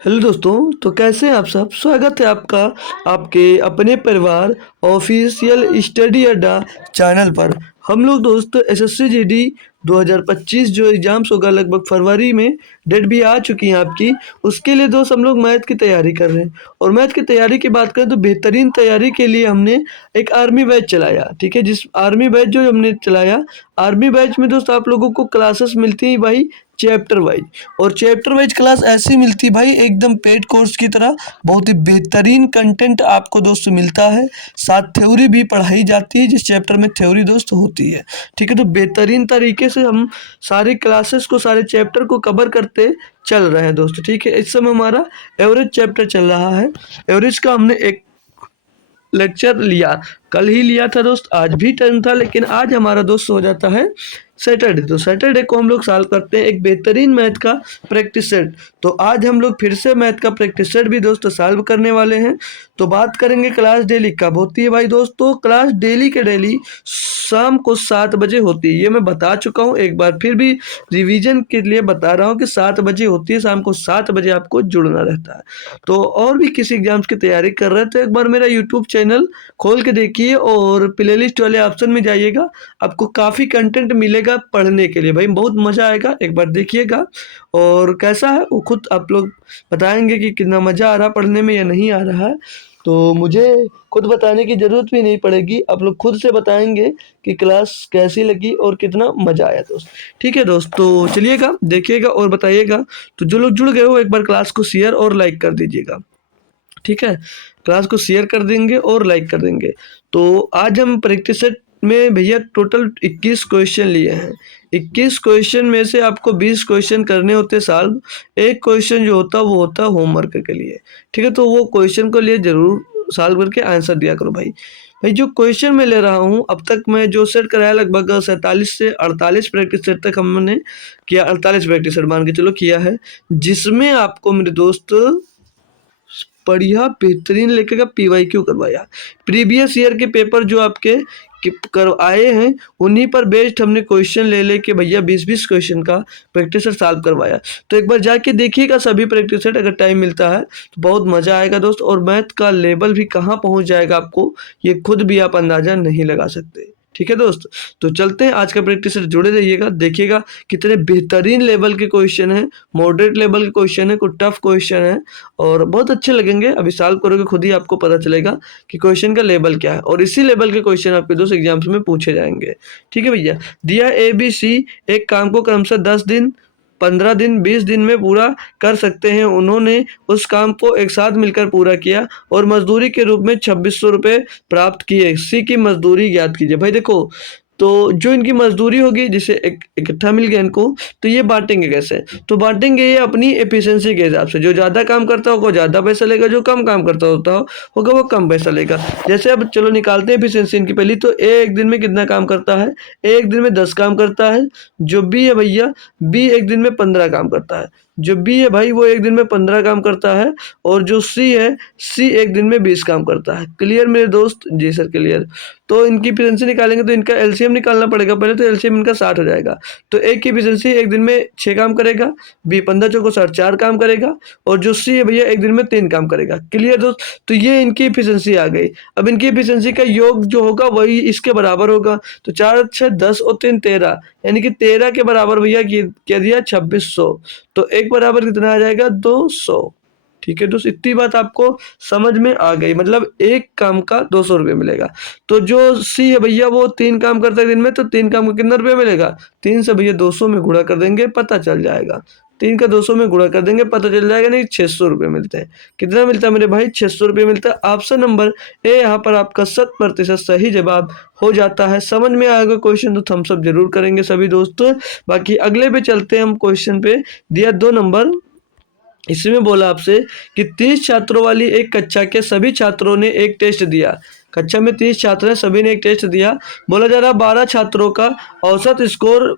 Hello दोस्तों, तो कैसे हैं आप सब। स्वागत है आपका आपके अपने परिवार ऑफिशियल स्टडी अड्डा चैनल पर। हम लोग दोस्त एसएससी जीडी 2025 जो एग्ज़ाम्स होगा लगभग फरवरी में, डेट भी आ चुकी है आपकी। उसके लिए दोस्त हम लोग मैथ की तैयारी कर रहे हैं। और मैथ की तैयारी की बात करें तो बेहतरीन तैयारी के लिए हमने एक आर्मी बैच चलाया, ठीक है। जिस आर्मी बैच जो हमने चलाया, आर्मी बैच में दोस्त आप लोगों को क्लासेस मिलती हैं भाई चैप्टर वाइज। और चैप्टर वाइज क्लास ऐसी मिलती है भाई एकदम पेड कोर्स की तरह। बहुत ही बेहतरीन कंटेंट आपको दोस्त मिलता है। साथ थ्योरी भी पढ़ाई जाती है, जिस चैप्टर में थ्योरी दोस्त होती है, ठीक है। तो बेहतरीन तरीके से हम सारी क्लासेस को, सारे चैप्टर को कवर करते चल रहे हैं दोस्त, ठीक है। इस समय हमारा एवरेज चैप्टर चल रहा है। एवरेज का हमने एक लेक्चर लिया, कल ही लिया था दोस्त, आज भी टर्न था, लेकिन आज हमारा दोस्त हो जाता है सैटरडे। तो सैटरडे को हम लोग सॉल्व करते हैं एक बेहतरीन मैथ का प्रैक्टिस सेट। तो आज हम लोग फिर से मैथ का प्रैक्टिस सेट भी दोस्तों सॉल्व करने वाले हैं। तो बात करेंगे क्लास डेली कब होती है भाई दोस्तों। क्लास डेली के डेली शाम को 7 बजे होती है, ये मैं बता चुका हूँ। एक बार फिर भी रिवीजन के लिए बता रहा हूँ कि 7 बजे होती है, शाम को 7 बजे आपको जुड़ना रहता है। तो और भी किसी एग्जाम्स की तैयारी कर रहे हैं तो एक बार मेरा यूट्यूब चैनल खोल के देखिए और प्लेलिस्ट वाले ऑप्शन में जाइएगा, आपको काफ़ी कंटेंट मिलेगा पढ़ने के लिए भाई, बहुत मज़ा आएगा। एक बार देखिएगा और कैसा है वो खुद आप लोग बताएंगे कि कितना मज़ा आ रहा पढ़ने में या नहीं आ रहा है। तो मुझे खुद बताने की ज़रूरत भी नहीं पड़ेगी, आप लोग खुद से बताएंगे कि क्लास कैसी लगी और कितना मज़ा आया दोस्त, ठीक है दोस्त। तो चलिएगा, देखिएगा और बताइएगा। तो जो लोग जुड़ गए हो एक बार क्लास को शेयर और लाइक कर दीजिएगा, ठीक है। क्लास को शेयर कर देंगे और लाइक कर देंगे। तो आज हम प्रैक्टिस सेट में भैया टोटल 21 क्वेश्चन लिए हैं। 21 क्वेश्चन में से आपको 20 क्वेश्चन करने होते सॉल्व। एक क्वेश्चन जो होता है वो होता है होमवर्क के लिए, ठीक है। तो वो क्वेश्चन को लिए जरूर सॉल्व करके आंसर दिया करो भाई। भाई जो क्वेश्चन मैं ले रहा हूँ अब तक मैं जो सेट कराया लगभग 47 से 48 प्रैक्टिस सेट तक हमने किया, 48 प्रैक्टिस सेट मान के चलो किया है, जिसमें आपको मेरे दोस्त बढ़िया बेहतरीन लेके का पीवाईक्यू करवाया। प्रीवियस ईयर के पेपर जो आपके कर आए हैं उन्हीं पर बेस्ड हमने क्वेश्चन ले लेके भैया 20-20 क्वेश्चन का प्रैक्टिस सेट सॉल्व करवाया। तो एक बार जाके देखिएगा सभी प्रैक्टिस सेट, अगर टाइम मिलता है तो बहुत मज़ा आएगा दोस्त। और मैथ का लेवल भी कहाँ पहुँच जाएगा आपको ये खुद भी आप अंदाज़ा नहीं लगा सकते, ठीक है दोस्त। तो चलते हैं, आज का प्रैक्टिस सेट जुड़े रहिएगा, देखिएगा कितने बेहतरीन लेवल के क्वेश्चन हैं, मॉडरेट लेवल के क्वेश्चन है, कुछ टफ क्वेश्चन है और बहुत अच्छे लगेंगे। अभी सॉल्व करोगे खुद ही आपको पता चलेगा कि क्वेश्चन का लेवल क्या है। और इसी लेवल के क्वेश्चन आपके दोस्त एग्जाम्स में पूछे जाएंगे, ठीक है भैया। दिया ABC एक काम को क्रमशः 10 दिन, 15 दिन, 20 दिन में पूरा कर सकते हैं। उन्होंने उस काम को एक साथ मिलकर पूरा किया और मजदूरी के रूप में 2600 रुपये प्राप्त किए। सी की मजदूरी ज्ञात कीजिए। भाई देखो, तो जो इनकी मजदूरी होगी जिसे इकट्ठा मिल गया इनको, तो ये बांटेंगे कैसे। तो बांटेंगे ये अपनी एफिशिएंसी के हिसाब से, जो ज़्यादा काम करता होगा ज़्यादा पैसा लेगा, जो कम काम करता होगा वो कम पैसा लेगा। जैसे अब चलो निकालते हैं एफिशिएंसी इनकी पहली। तो ए एक दिन में कितना काम करता है, ए एक दिन में 10 काम करता है। जो बी है भैया, बी एक दिन में 15 काम करता है। जो बी है भाई वो एक दिन में 15 काम करता है। और जो सी है, सी एक दिन में 20 काम करता है। क्लियर मेरे दोस्त। जी सर क्लियर। तो इनकी एफिशिएंसी निकालेंगे तो इनका एलसीएम निकालना पड़ेगा पहले। तो एलसीएम इनका 60 हो जाएगा। तो ए की एफिशिएंसी एक दिन में 6 काम करेगा, बी 15 चौको 60 4 काम करेगा, और जो सी है भैया एक दिन में 3 काम करेगा। क्लियर दोस्त। तो ये इनकी एफिशिएंसी आ गई। अब इनकी एफिशिएंसी का योग जो होगा वही इसके बराबर होगा। तो 4 6 10 और 3 13, यानी कि 13 के बराबर भैया क्या दिया 2600। तो एक बराबर कितना आ जाएगा 200, ठीक है दोस्त। इतनी बात आपको समझ में आ गई, मतलब एक काम का 200 रुपये मिलेगा। तो जो सी है भैया वो 3 काम करता है दिन में, तो 3 काम का कितना रुपये मिलेगा, 3 से भैया 200 में गुणा कर देंगे पता चल जाएगा। 3 का 200 में गुणा कर देंगे पता चल जाएगा, नहीं 600 रुपये मिलते हैं। कितना मिलता है मेरे भाई 600 रुपये मिलता है। ऑप्शन नंबर ए यहाँ पर आपका 100% सही जवाब हो जाता है। समझ में आएगा क्वेश्चन तो थम्स अप जरूर करेंगे सभी दोस्तों। बाकी अगले पे चलते हैं हम क्वेश्चन पे। दिया 2 नंबर, इसमें बोला आपसे कि 30 छात्रों वाली एक कक्षा के सभी छात्रों ने एक टेस्ट दिया। कक्षा में 30 छात्र हैं, सभी ने एक टेस्ट दिया। बोला जा रहा 12 छात्रों का औसत स्कोर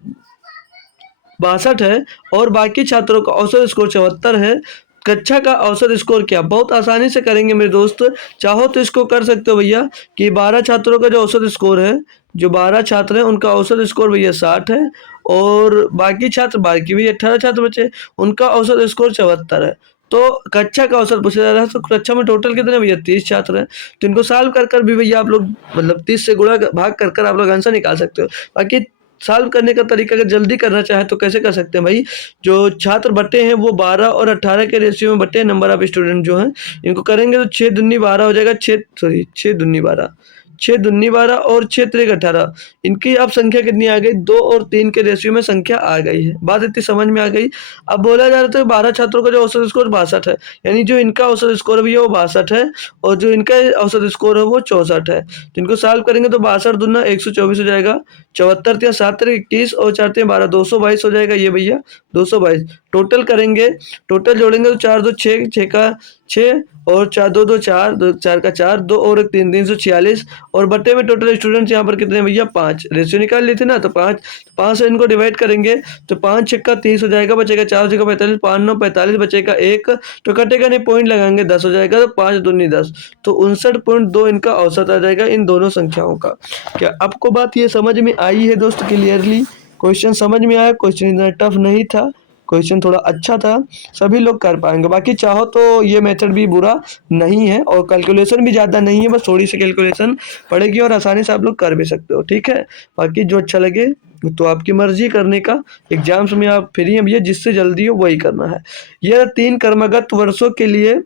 62 है और बाकी छात्रों का औसत स्कोर 74 है। कक्षा का औसत स्कोर क्या। बहुत आसानी से करेंगे मेरे दोस्त, चाहो तो इसको कर सकते हो भैया कि 12 छात्रों का जो औसत स्कोर है, जो 12 छात्र हैं उनका औसत स्कोर भैया 60 है, और बाकी छात्र, बाकी भी 18 छात्र बचे, उनका औसत स्कोर 74 है। तो कक्षा का औसत पूछा जा रहा है, तो कक्षा में टोटल कितने भैया 30 छात्र हैं, तो इनको सॉल्व कर कर भी भैया आप लोग मतलब 30 से गुणा भाग कर कर आप लोग आंसर निकाल सकते हो। बाकी सॉल्व करने का तरीका अगर जल्दी करना चाहे तो कैसे कर सकते हैं भाई, जो छात्र बटे हैं वो 12 और 18 के रेशियो में बटे हैं, नंबर ऑफ स्टूडेंट जो हैं इनको करेंगे तो 6 दूनी 12 हो जाएगा, 6 दूनी 12, 6 दूनी 12 और 6 त्रिक 18। इनकी अब संख्या कितनी आ गई, 2 और 3 के रेशियो में संख्या आ गई है। बात इतनी समझ में आ गई। अब बोला जा रहा था 12 छात्रों का जो औसत स्कोर 62 है, यानी जो इनका औसत स्कोर भी है वो 62 है और जो इनका औसत स्कोर है वो 64 है। तो इनको सॉल्व करेंगे तो 62 दूना 124 हो जाएगा, 74 तिया 7 तिया 21 और 4 तिया 12, 222 हो जाएगा ये भैया, 222। टोटल करेंगे, टोटल जोड़ेंगे तो 4 2 6, 6 का 6 और 4 2 2 4, 2 4 का 4, 2 और 1 3, 346 और बट्टे में टोटल स्टूडेंट्स यहाँ पर कितने हैं भैया 5, रेशियो निकाल लिए थे ना, तो 5 से इनको डिवाइड करेंगे तो 5 6 का 30 हो जाएगा, बचेगा 4 6 का 45, 5 9 45, बचेगा 1, तो कटेगा नहीं, पॉइंट लगाएंगे 10 हो जाएगा, तो 5 दूनी 10, तो 59.2 इनका औसत आ जाएगा इन दोनों संख्याओं का। क्या आपको बात ये समझ में आई है दोस्त क्लियरली? क्वेश्चन समझ में आया? क्वेश्चन इतना टफ नहीं था, क्वेश्चन थोड़ा अच्छा था, सभी लोग कर पाएंगे। बाकी चाहो तो ये मेथड भी बुरा नहीं है और कैलकुलेशन भी ज़्यादा नहीं है, बस थोड़ी सी कैलकुलेशन पड़ेगी और आसानी से आप लोग कर भी सकते हो, ठीक है। बाकी जो अच्छा लगे तो आपकी मर्जी करने का, एग्जाम्स में आप फ्री हैं भैया, जिससे जल्दी हो वही करना है। यह 3 क्रमागत वर्षों के लिए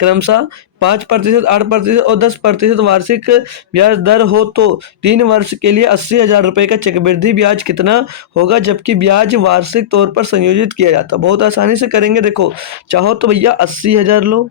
क्रमशः 5%, 8% और 10% वार्षिक ब्याज दर हो तो 3 वर्ष के लिए 80,000 रुपये का चक्रवृद्धि ब्याज कितना होगा, जबकि ब्याज वार्षिक तौर पर संयोजित किया जाता है। बहुत आसानी से करेंगे, देखो चाहो तो भैया 80,000 लो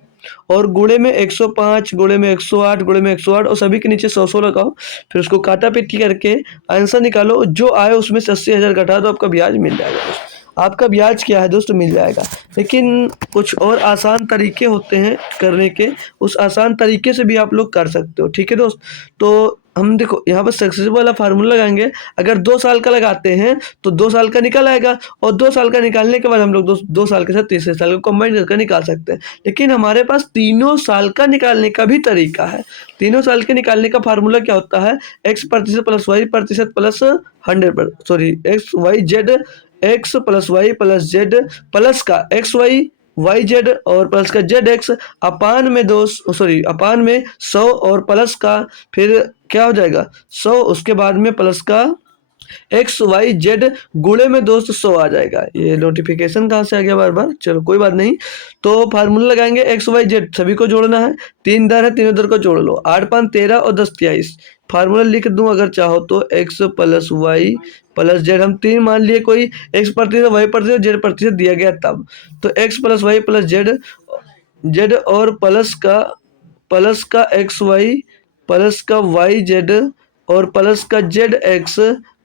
और गुणे में 105, गुणे में 108, गुणे में 108 और सभी के नीचे 100 लगाओ, फिर उसको काटा पीटी करके आंसर निकालो, जो आए उसमें से 80,000 घटा दो, आपका ब्याज मिल जाएगा। आपका ब्याज क्या है दोस्तों मिल जाएगा। लेकिन कुछ और आसान तरीके होते हैं करने के, उस आसान तरीके से भी आप लोग कर सकते हो, ठीक है दोस्त। तो हम देखो यहाँ पर सक्सेसफुल वाला फार्मूला लगाएंगे, अगर 2 साल का लगाते हैं तो 2 साल का निकल आएगा और 2 साल का निकालने के बाद हम लोग 2 साल के साथ तीसरे साल को कंबाइन करके निकाल सकते हैं। लेकिन हमारे पास तीनों साल का निकालने का भी तरीका है। तीनों साल के निकालने का फार्मूला क्या होता है, x% plus y% plus 100, sorry x y z, x plus y plus z plus का एक्स वाई वाई जेड और प्लस का जेड एक्स अपान में 100 और प्लस का फिर क्या हो जाएगा 100, उसके बाद में प्लस का एक्स वाई जेड गुणे में दोस्त 100 आ जाएगा। ये नोटिफिकेशन कहाँ से आ गया बार बार, चलो कोई बात नहीं। तो फार्मूला लगाएंगे एक्स वाई जेड सभी को जोड़ना है, 3 दर है, तीनों दर को जोड़ लो, 8 5 13 और 10 23। फार्मूला लिख दूं अगर चाहो तो x plus y plus z, हम 3 मान लिए, कोई एक्स प्रतिशत वाई प्रतिशत जेड प्रतिशत दिया गया तब, तो x plus y plus z z और प्लस का एक्स वाई प्लस का वाई जेड और प्लस का जेड एक्स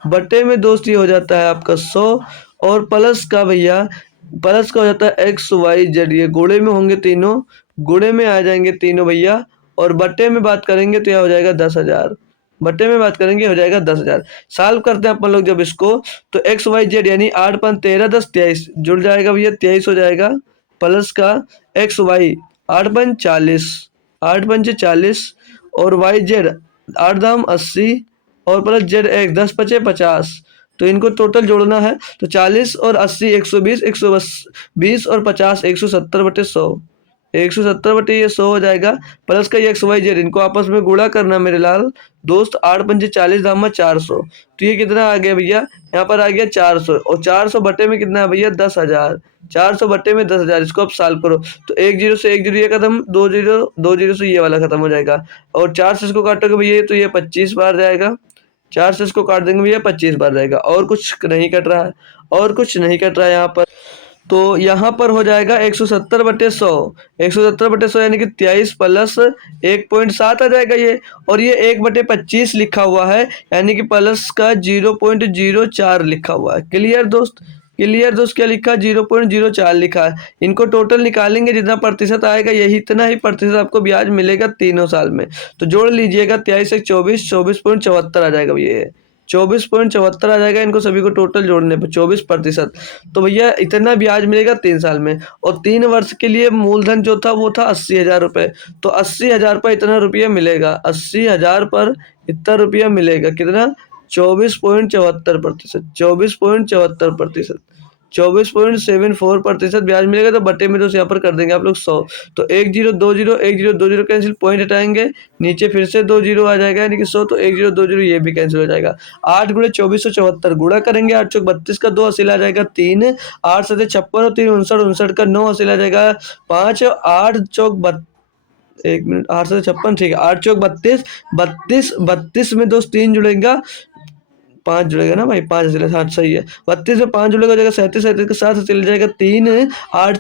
बटे में दोस्त ये हो जाता है आपका 100 और प्लस का भैया प्लस का हो जाता है एक्स वाई जेड, ये गुणे में होंगे तीनों, गुणे में आ जाएंगे तीनों भैया और बटे में बात करेंगे तो यह हो जाएगा 10,000, बटे में बात करेंगे हो जाएगा 10,000। सॉल्व करते हैं अपन लोग जब इसको, तो एक्स वाई जेड यानी 8 5 13 10 23 जुड़ जाएगा भैया 23 हो जाएगा, प्लस का एक्स वाई 8 5 40, 8 5 40 और वाई जेड 8 दाम 80 और प्लस जेड एक 10 पचे 50, तो इनको टोटल जोड़ना है तो 40 और 80 120, 120 और 50 170 बटे 100, 170 बटे ये 100 हो जाएगा, प्लस का ये एक्स वाई जेड इनको आपस में गुणा करना मेरे लाल दोस्त, 8 पंजे 40 दामा 400, तो ये कितना आ गया भैया, यहाँ पर आ गया 400 और 400 बटे में कितना है भैया 10,000, 400 बटे में 10,000, इसको आप सॉल्व करो तो 1 जीरो से 1 जीरो ये खत्म, 2 जीरो से ये वाला खत्म हो जाएगा और 4 से इसको काटोगे भैया तो ये 25 बार जाएगा, 4 से इसको काट देंगे भैया 25 बार जाएगा और कुछ नहीं कट रहा है, और कुछ नहीं कट रहा है यहाँ पर, तो यहाँ पर हो जाएगा 170 बटे 100, 170 बटे 100 यानी कि 23 प्लस 1.7 आ जाएगा ये, और ये 1 बटे 25 लिखा हुआ है यानी कि प्लस का 0.04 लिखा हुआ है। क्लियर दोस्त, क्लियर दोस्त, क्या लिखा है 0.04 लिखा है। इनको टोटल निकालेंगे जितना प्रतिशत आएगा यही इतना ही प्रतिशत आपको ब्याज मिलेगा तीनों साल में, तो जोड़ लीजिएगा 23 से 24 24.74 आ जाएगा भैया, 24.74 आ जाएगा इनको सभी को टोटल जोड़ने पर 24%, तो भैया इतना ब्याज मिलेगा 3 साल में। और 3 वर्ष के लिए मूलधन जो था वो था 80,000 रुपये, तो 80,000 पर इतना रुपया मिलेगा, 80,000 पर इतना रुपया मिलेगा, कितना 24.74%, 24.74%, 24.74% ब्याज मिलेगा। तो बटे में दोस्त यहाँ पर कर देंगे आप लोग 100। तो 1020 कैंसिल, पॉइंट हटाएंगे, नीचे फिर से 2 जीरो आ जाएगा यानी कि 100। तो 1020 ये भी कैंसिल हो जाएगा। 8 गुणे 2474 गुणा करेंगे, 8 चौक 32 का 2 हासिल आ जाएगा 3, 8 सते 56 और 3 59 का 9 हासिल आ जाएगा 5, 8 चौक 8 से 56 ठीक है, 8 चौक 32 में दोस्त 3 जुड़ेगा, 5 जुड़ेगा ना भाई, 5 चले, हाँ सही है। 32 में 5 जुड़ेगा हो जाएगा 37 के साथ चले जाएगा 3, 8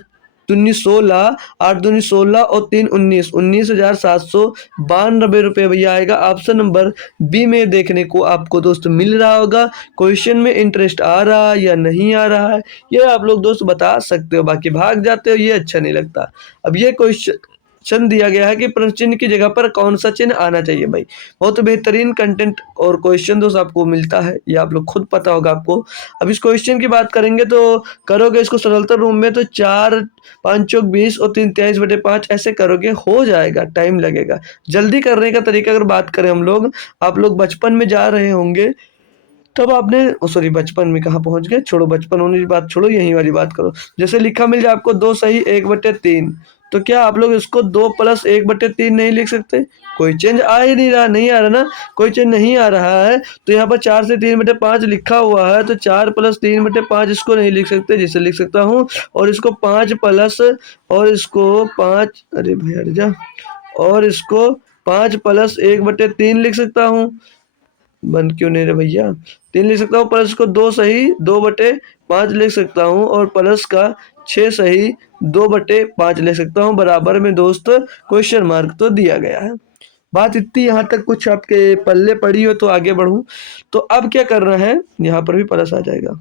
दूनी 16, 8 दूनी 16 और 3 19, 19,792 रुपये भैया आएगा। ऑप्शन नंबर बी में देखने को आपको दोस्त मिल रहा होगा। क्वेश्चन में इंटरेस्ट आ रहा है या नहीं आ रहा है ये आप लोग दोस्त बता सकते हो, बाकी भाग जाते हो ये अच्छा नहीं लगता। अब ये क्वेश्चन दिया गया है कि प्रश्न चिन्ह की जगह पर कौन सा चिन्ह आना चाहिए भाई। बहुत बेहतरीन कंटेंट और क्वेश्चन दोस्त आपको मिलता है, ये आप लोग खुद पता होगा आपको। अब इस क्वेश्चन की बात करेंगे तो करोगे इसको सरलता रूम में तो 4 5 चौक 20 और 3 23/5 ऐसे करोगे हो जाएगा, टाइम लगेगा। जल्दी करने का तरीका अगर बात करें हम लोग, आप लोग बचपन में जा रहे होंगे तब आपने सॉरी बचपन में कहाँ पहुंच गए, छोड़ो बचपन होने की बात छोड़ो, यही वाली बात करो। जैसे लिखा मिल जाए आपको 2 सही 1/3, तो क्या आप लोग इसको 2 + 1/3 नहीं लिख सकते? कोई चेंज आ ही नहीं रहा, नहीं आ रहा ना, कोई चेंज नहीं आ रहा है। तो यहाँ पर 4 से 3/5 लिखा हुआ है, तो 4 + 3/5 इसको नहीं लिख सकते, जिसे लिख सकता हूँ। और इसको 5 प्लस और इसको 5 अरे भाई हट जा, और इसको 5 + 1/3 लिख सकता हूँ। बन क्यों नहीं रहे भैया, 3 लिख सकता हूँ, प्लस को 2 सही 2/5 लिख सकता हूँ, और प्लस का 6 सही 2/5 लिख सकता हूँ। बराबर में दोस्त क्वेश्चन मार्क तो दिया गया है। बात इतनी, यहाँ तक कुछ आपके पल्ले पड़ी हो तो आगे बढ़ूं। तो अब क्या करना है, यहाँ पर भी प्लस आ जाएगा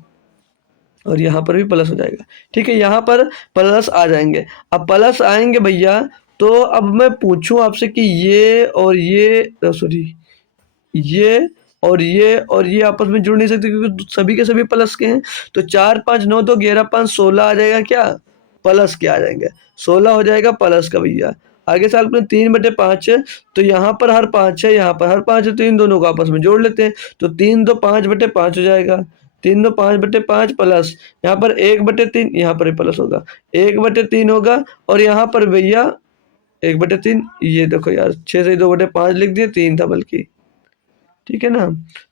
और यहाँ पर भी प्लस हो जाएगा, ठीक है, यहाँ पर प्लस आ जाएंगे। अब प्लस आएंगे भैया, तो अब मैं पूछूं आपसे कि ये और ये सॉरी ये और ये आपस में जुड़ नहीं सकते क्योंकि सभी के सभी प्लस के हैं। तो 4 5 9 2 11 5 16 आ जाएगा, क्या प्लस के आ जाएंगे, 16 हो जाएगा प्लस का भैया। आगे साल में 3/5 है, तो यहाँ पर हर 5 है, यहाँ पर हर 5 है, तो इन दोनों को आपस में जोड़ लेते हैं। तो 3 2 5/5 हो जाएगा, 3 2 5/5 प्लस यहाँ पर 1/3, यहाँ पर प्लस होगा 1/3 होगा, और यहाँ पर भैया 1/3, ये देखो यार 6 से 2/5 लिख दिए, 3 था बल्कि, ठीक है ना।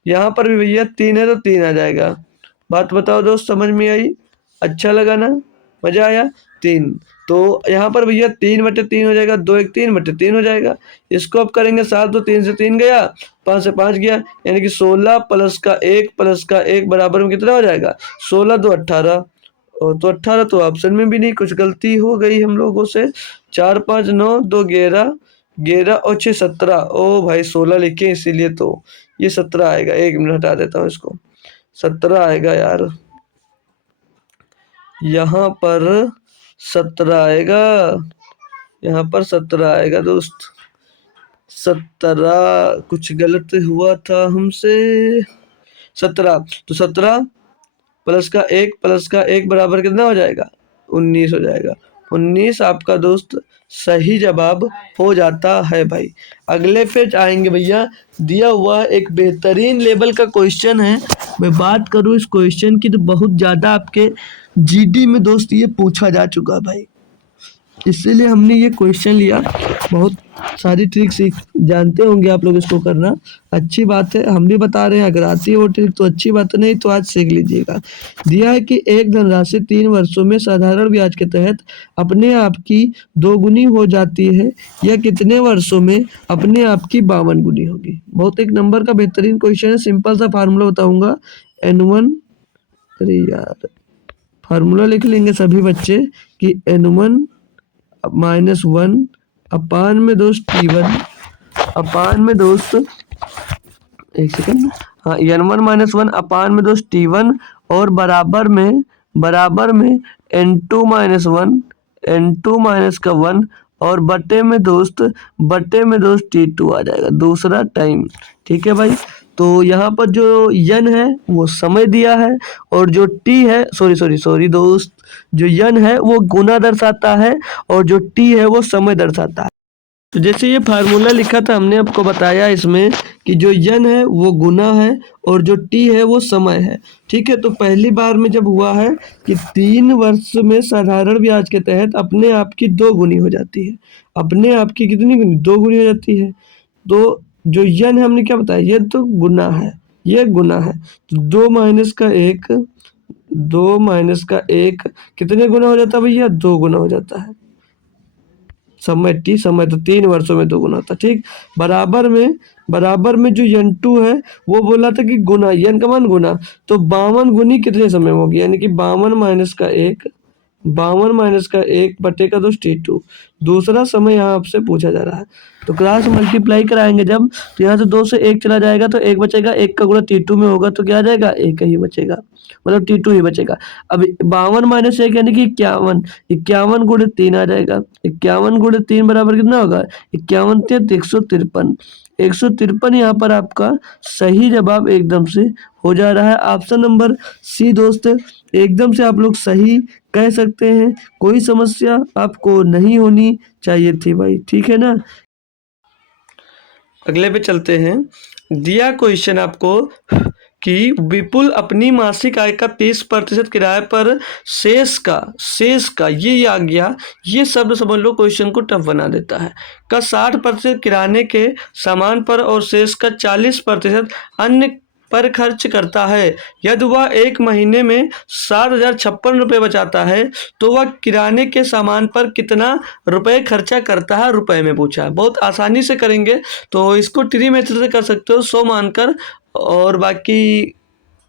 यहाँ पर भी भैया 3 है तो 3 आ जाएगा। बात बताओ दोस्त, समझ में आई? अच्छा लगा ना, मजा आया? 3, तो यहाँ पर भैया 3/3 हो जाएगा, 2 1 3/3 हो जाएगा। इसको अब करेंगे 7 तो 3 से 3 गया, 5 से 5 गया, यानी कि 16 प्लस का 1 बराबर में कितना हो जाएगा, 16 2 18, और तो 18 तो ऑप्शन में भी नहीं, कुछ गलती हो गई हम लोगों से। 4 5 9 2 11, 11 और 6 17, ओ भाई 16 लिखे इसीलिए तो ये 17 आएगा। 1 मिनट हटा देता हूँ इसको, 17 आएगा यार, यहाँ पर 17 आएगा, यहाँ पर 17 आएगा दोस्त, 17 कुछ गलत हुआ था हमसे। 17, तो 17 प्लस का एक बराबर कितना हो जाएगा, 19 हो जाएगा। 19 आपका दोस्त सही जवाब हो जाता है भाई। अगले पे आएंगे भैया, दिया हुआ एक बेहतरीन लेवल का क्वेश्चन है। मैं बात करूँ इस क्वेश्चन की तो बहुत ज़्यादा आपके जीडी में दोस्त ये पूछा जा चुका है भाई, इसीलिए हमने ये क्वेश्चन लिया। बहुत सारी ट्रिक सीख जानते होंगे आप लोग, इसको करना अच्छी बात है, हम भी बता रहे हैं, अगर आती है वो ट्रिक तो अच्छी बात है, नहीं तो आज सीख लीजिएगा। दिया है कि एक धनराशि 3 वर्षों में साधारण ब्याज के तहत अपने आप की 2 गुनी हो जाती है, यह कितने वर्षों में अपने आप की 52 गुनी होगी। बहुत एक नंबर का बेहतरीन क्वेश्चन है, सिंपल सा फार्मूला बताऊंगा, N1, अरे यार फार्मूला लिख लेंगे सभी बच्चे कि N1 -1 अपान में दोस्त T1 अपान में दोस्त, एक सेकंड, हाँ N1 -1 अपान में दोस्त T1, और बराबर में N2 -1 N2 माइनस का 1, और बटे में दोस्त T2 आ जाएगा दूसरा टाइम, ठीक है भाई। तो यहाँ पर जो यन है वो समय दिया है, और जो टी है सॉरी दोस्त, जो यन है वो गुना दर्शाता है, और जो टी है वो समय दर्शाता है। तो जैसे ये फार्मूला लिखा था हमने आपको बताया इसमें कि जो यन है वो गुना है और जो टी है वो समय है। ठीक है, तो पहली बार में जब हुआ है कि 3 वर्ष में साधारण ब्याज के तहत अपने आप की 2 गुनी हो जाती है। अपने आप की कितनी गुनी? 2 गुनी हो जाती है। तो जो यन है हमने क्या बताया, ये तो गुना है, ये गुना है। तो 2 माइनस का 1, 2 माइनस का 1 कितने गुना हो जाता है भैया? 2 गुना हो जाता है। समय टी, समय तो 3 वर्षों में 2 गुना होता है। ठीक, बराबर में जो n2 है वो बोला था कि गुना, n का मान गुना, तो 52 गुनी कितने समय में होगी? यानी कि 52 माइनस का 1, 52 माइनस का 1 बटे का 2 T2। दूसरा समय यहाँ आपसे पूछा जा रहा है, तो क्रॉस मल्टीप्लाई कराएंगे जब, तो यहाँ से 2 से 1 चला जाएगा तो 1 बचेगा, 1 का गुणा T2 में होगा तो क्या आ जाएगा? 1 ही बचेगा, मतलब T2 ही बचेगा। अब 52 माइनस 1 यानी कि 51, 51 गुणे 3 आ जाएगा। 51 गुणे 3 बराबर कितना होगा? 51 3 153। 153 यहाँ पर आपका सही जवाब एकदम से हो जा रहा है। ऑप्शन नंबर सी दोस्त एकदम से आप लोग सही कह सकते हैं। कोई समस्या आपको नहीं होनी चाहिए थी भाई, ठीक है ना। अगले पे चलते हैं। दिया क्वेश्चन आपको कि विपुल अपनी मासिक आय का 30% किराए पर शेष का ये आ गया, ये शब्द समझ लो क्वेश्चन को टफ बना देता है। का 60% किराने के सामान पर और शेष का 40% अन्य पर खर्च करता है। यदि वह एक महीने में 7,056 रुपये बचाता है तो वह किराने के सामान पर कितना रुपए खर्चा करता है, रुपए में पूछा है। बहुत आसानी से करेंगे, तो इसको ट्री मेथड से कर सकते हो, 100 मानकर और बाकी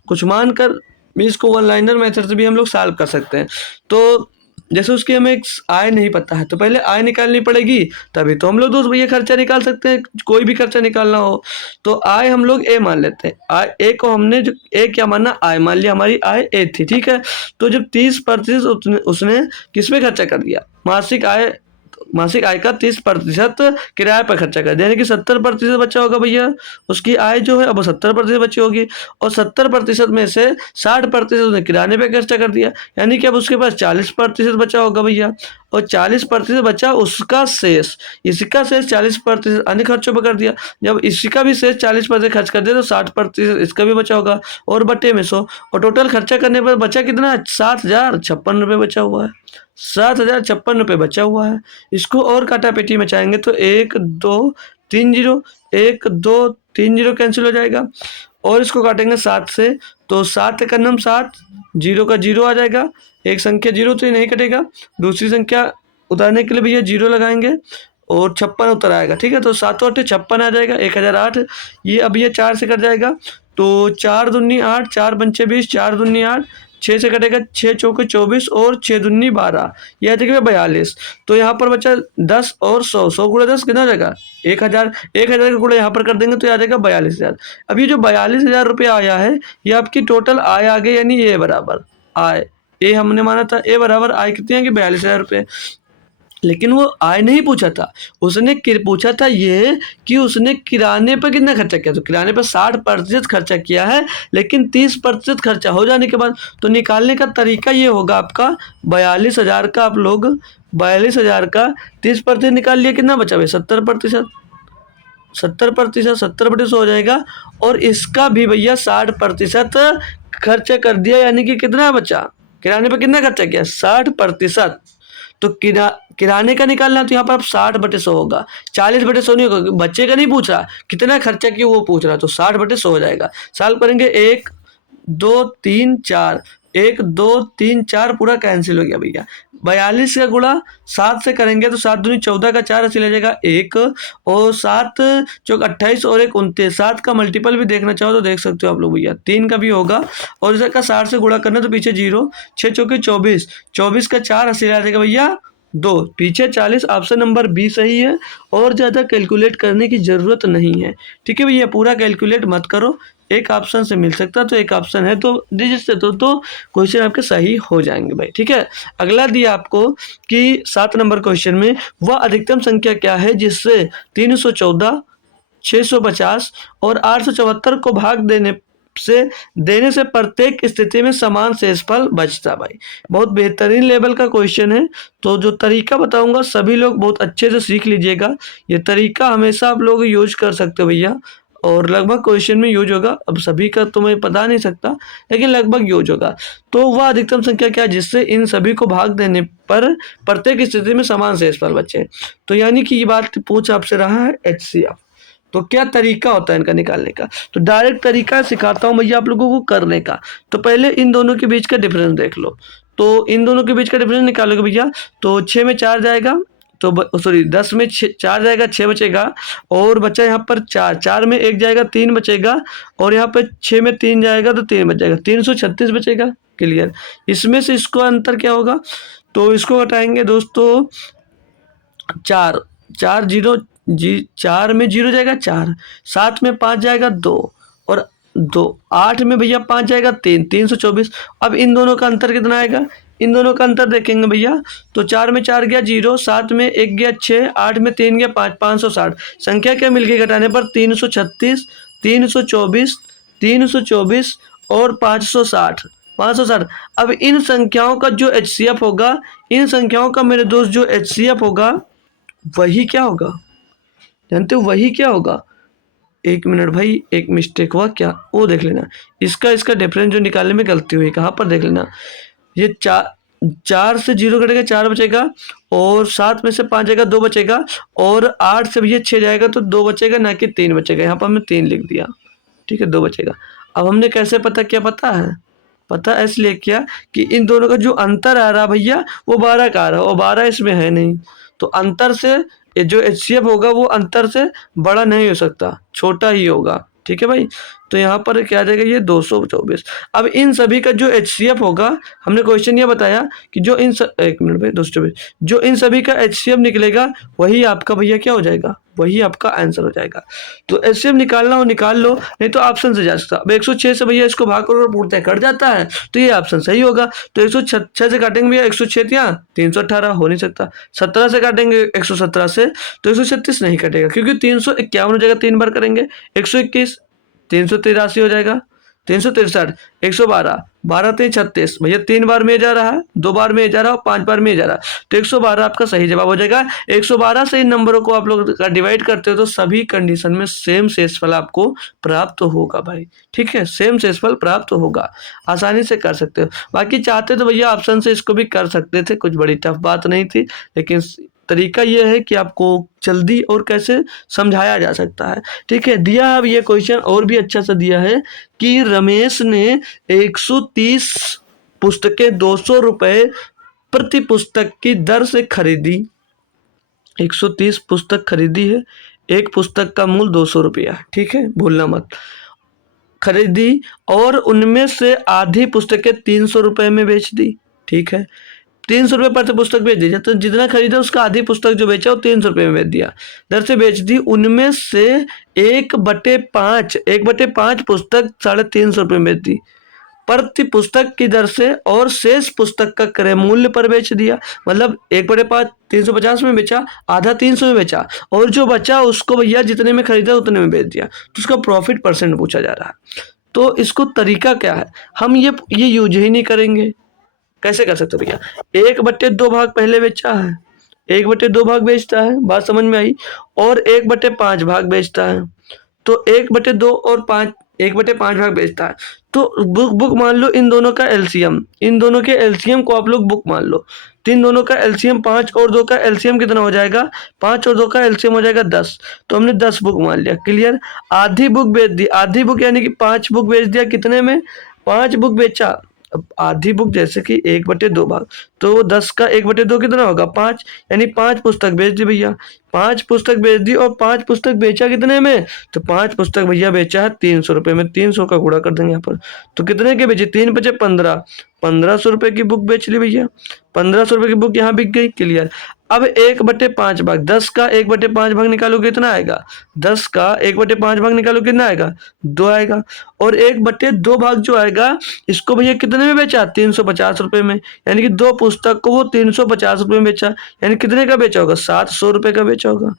कुछ मानकर, इसको वन लाइनर मेथड से भी हम लोग सॉल्व कर सकते हैं। तो जैसे उसकी हमें एक आय नहीं पता है तो पहले आय निकालनी पड़ेगी, तभी तो हम लोग दोस्त भैया खर्चा निकाल सकते हैं। कोई भी खर्चा निकालना हो तो आय हम लोग ए मान लेते हैं। आय ए को हमने जो ए क्या माना, आय मान लिया, हमारी आय ए थी, ठीक है। तो जब 30% उसने किस पे खर्चा कर दिया, मासिक आय का 30% किराए पर खर्चा कर दिया, यानी कि 70% बचा होगा भैया। उसकी आय जो है अब 70% बची होगी और 70% में से 60% उसने किराने पे खर्चा कर दिया, यानी कि अब उसके पास 40% बचा होगा भैया। और 40% बचा उसका शेष, इसका शेष 40% अन्य खर्चों पर कर दिया। जब इसका भी शेष 40% खर्च कर दिया तो 60% इसका भी बचा होगा और बटे में 100, और टोटल खर्चा करने पर बचा कितना? 7,056 रुपये बचा हुआ है। 7,056 रुपये बचा हुआ है। इसको और काटापेटी में चाहेंगे तो 1 2 3 0, 1 2 3 0 कैंसिल हो जाएगा और इसको काटेंगे 7 से, तो 7 का नम 7, 0 का 0 आ जाएगा। एक संख्या 0 तो ये नहीं कटेगा, दूसरी संख्या उतारने के लिए भैया 0 लगाएंगे और 56 उतर आएगा, ठीक है। तो 7 8 56 आ जाएगा, 1008। ये अब ये 4 से कट जाएगा, तो 4 दूनी 8, 4 पंचे 20, 4 दूनी 8, 6 से कटेगा, 6 चौके 24 और 6 दूनी 12, यह आ जाएगा 42। तो यहाँ पर बचा 10 और 100, 100 गुणा 10 कितना आ जाएगा? 1000, 1000 का गुणा यहाँ पर कर देंगे तो आ जाएगा 42,000। अब ये जो 42,000 रुपये आया है ये आपकी टोटल आय आ गई, यानी ए बराबर आय, ए हमने माना था ए बराबर आय कितनी आएगी? 42,000 रुपये। लेकिन वो आय नहीं पूछा था, उसने पूछा था ये कि उसने किराने पर कितना खर्चा किया। तो किराने पर 60% खर्चा किया है, लेकिन 30% खर्चा हो जाने के बाद तो निकालने का तरीका ये होगा आपका 42,000 का, आप लोग 42,000 का 30% निकाल लिया, कितना बचा भाई? 70%, 70% हो जाएगा। और इसका भी भैया 60% खर्चा कर दिया, यानी कि कितना बचा? किराने पर कितना खर्चा किया? 60%। तो किराने का निकालना तो यहाँ पर अब 60/100 होगा, 40/100 नहीं होगा, बच्चे का नहीं पूछ रहा कितना खर्चा किया वो पूछ रहा, तो 60/100 हो जाएगा। सॉल्व करेंगे 1 2 3 4, 1 2 3 4 पूरा कैंसिल हो गया भैया। 42 का गुणा 7 से करेंगे तो 7 दूनी 14 का 4 चले जाएगा 1, और 7 चौक 28 और 1 29। 7 का मल्टीपल भी देखना चाहो तो देख सकते हो आप लोग भैया, 3 का भी होगा और इसका 60 से गुणा करना तो पीछे 0, 6 चौके 24, 24 का 4 हासिल आ जाएगा भैया 2, पीछे 40। ऑप्शन नंबर बी सही है और ज़्यादा कैलकुलेट करने की ज़रूरत नहीं है, ठीक है भैया। पूरा कैलकुलेट मत करो, एक ऑप्शन से मिल सकता है तो एक ऑप्शन है तो डिजिट से तो क्वेश्चन आपके सही हो जाएंगे भाई, ठीक है। अगला दिया आपको कि 7 नंबर क्वेश्चन में वह अधिकतम संख्या क्या है जिससे 314, 650 और 874 को भाग देने से देने से प्रत्येक स्थिति में समान शेषफल बचता। भाई बहुत बेहतरीन लेवल का क्वेश्चन है। तो जो तरीका बताऊंगा सभी लोग बहुत अच्छे से सीख लीजिएगा। ये तरीका हमेशा आप लोग यूज कर सकते हो भैया, और लगभग क्वेश्चन में यूज होगा। अब सभी का तो मैं बता नहीं सकता, लेकिन लगभग यूज होगा। तो वह अधिकतम संख्या क्या है जिससे इन सभी को भाग देने पर प्रत्येक स्थिति में समान शेषफल बचे। तो यानी कि ये बात पूछ आपसे रहा है HCF। तो क्या तरीका होता है इनका निकालने का, तो डायरेक्ट तरीका सिखाता हूँ भैया आप लोगों को करने का। तो पहले इन दोनों के बीच का डिफरेंस देख लो। तो इन दोनों के बीच का डिफरेंस निकालोगे भैया, तो 6 में 4 जाएगा, तो सॉरी 10 में 4 जाएगा, 6 बचेगा, और बचा यहाँ पर 4, 4 में 1 जाएगा, 3 बचेगा, और यहाँ पर 6 में 3 जाएगा तो 3 बच जाएगा, 336 बचेगा। क्लियर। इसमें से इसको अंतर क्या होगा, तो इसको घटाएंगे दोस्तों 4, 4 जीरो जी, 4 में 0 जाएगा 4, 7 में 5 जाएगा 2, और 2, 8 में भैया 5 जाएगा 3, 324। अब इन दोनों का अंतर कितना आएगा, इन दोनों का अंतर देखेंगे भैया, तो 4 में 4 गया 0, 7 में 1 गया 6, 8 में 3 गया 5, 560। संख्या क्या मिल गई घटाने पर, 336, 324, 324 और 560, 560। अब इन संख्याओं का जो HCF होगा, इन संख्याओं का मेरे दोस्त जो HCF होगा वही क्या होगा, जानते हो वही क्या होगा। एक मिनट भाई, एक मिस्टेक हुआ क्या, वो देख लेना। इसका डिफरेंस जो निकालने में गलती हुई, कहाँ पर देख लेना। ये 4 से 0 कटेगा 4 बचेगा, और 7 में से 5 जाएगा 2 बचेगा, और 8 से भैया 6 जाएगा तो 2 बचेगा, ना कि 3 बचेगा। यहाँ पर हमने 3 लिख दिया, ठीक है, 2 बचेगा। अब हमने कैसे पता किया, पता है, पता इसलिए किया कि इन दोनों का जो अंतर आ रहा भैया वो 12 का आ रहा है, और 12 इसमें है नहीं, तो अंतर से ये जो HCF होगा वो अंतर से बड़ा नहीं हो सकता, छोटा ही होगा। ठीक है भाई, तो यहाँ पर क्या आ जाएगा, ये 224। अब इन सभी का जो HCF होगा, हमने क्वेश्चन ये बताया कि जो एक मिनट भाई 224, जो इन सभी का HCF निकलेगा वही आपका भैया क्या हो जाएगा, वही आपका आंसर हो जाएगा। तो HCF निकालना हो निकाल लो, नहीं तो ऑप्शन से जा सकता। अब 106 से भैया इसको भाग करो, पूर्णतः कट जाता है, तो ये ऑप्शन सही होगा। तो 106 से काटेंगे भैया 106 यहाँ 318 हो नहीं सकता। 17 से काटेंगे 117 से तो 136 नहीं कटेगा, क्योंकि 351 हो जाएगा, 3 बार करेंगे। 121, 383 हो जाएगा, 363, 112, 12 3 36, भैया 3 बार में जा रहा है, 2 बार में जा रहा है, 5 बार में जा रहा है, तो 112 आपका सही जवाब हो जाएगा। 112 से इन नंबरों को आप लोग का डिवाइड करते हो तो सभी कंडीशन में सेम शेषफल आपको प्राप्त होगा भाई। ठीक है, सेम शेषफल प्राप्त होगा, आसानी से कर सकते हो। बाकी चाहते तो भैया ऑप्शन से इसको भी कर सकते थे, कुछ बड़ी टफ बात नहीं थी, लेकिन तरीका यह है कि आपको जल्दी और कैसे समझाया जा सकता है। ठीक है, दिया है अब ये क्वेश्चन और भी अच्छा सा दिया है कि रमेश ने 130 पुस्तकें 200 रुपये प्रति पुस्तक की दर से खरीदी। 130 पुस्तक खरीदी है, एक पुस्तक का मूल्य 200 रुपया, ठीक है, भूलना मत, खरीदी, और उनमें से आधी पुस्तकें 300 रुपये में बेच दी। ठीक है, 300 रुपये प्रति पुस्तक बेच दी, तो जितना खरीदा उसका आधी पुस्तक जो बेचा वो 300 रुपये में बेच दिया, दर से बेच दी। उनमें से 1/5 पुस्तक 350 रुपये में बेच दी प्रति पुस्तक की दर से, और शेष पुस्तक का क्रय मूल्य पर बेच दिया। मतलब 1/5 350 में बेचा, आधा 300 में बेचा, और जो बचा उसको भैया जितने में खरीदा उतने में बेच दिया, तो उसका प्रॉफिट परसेंट पूछा जा रहा है। तो इसको तरीका क्या है, हम ये यूज ही नहीं करेंगे। कैसे कर सकते हो भैया, 1/2 भाग पहले बेचा है, 1/2 भाग बेचता है, बात समझ में आई, और 1/5 भाग बेचता है, तो 1/2 और 5, 1/5 भाग बेचता है। तो बुक मान लो इन दोनों का एलसीएम, इन दोनों के एलसीएम को आप लोग बुक मान लो, तो इन दोनों का एलसीएम 5 और 2 का एलसीएम कितना हो जाएगा, 5 और 2 का एलसीएम हो जाएगा 10, तो हमने 10 बुक मान लिया। क्लियर, आधी बुक बेच दी, आधी बुक यानी कि 5 बुक बेच दिया, कितने में, 5 बुक बेचा। अब आधी बुक जैसे कि 1/2 भाग, तो 10 का 1/2 कितना होगा, 5, यानी 5 पुस्तक बेच दी भैया, 5 पुस्तक बेच दी, और 5 पुस्तक बेचा कितने में, तो 5 पुस्तक भैया बेचा है 300 रुपये में, 300 का गुणा कर देंगे यहाँ पर, तो कितने के बेचे, 3 बचे 15, 1500 रुपये की बुक बेच ली भैया, 1500 रुपये की बुक यहाँ बिक गई। क्लियर, अब 1/5 भाग 10 का 1/5 भाग निकालो कितना आएगा? 10 का 1/5 भाग निकालो कितना आएगा? 2 आएगा। और 1/2 भाग जो आएगा इसको भैया कितने में बेचा? 350 रुपये में। यानी कि 2 पुस्तक को वो 350 रुपये में बेचा। यानी कितने का बेचा होगा? 700 रुपये का बेचा होगा।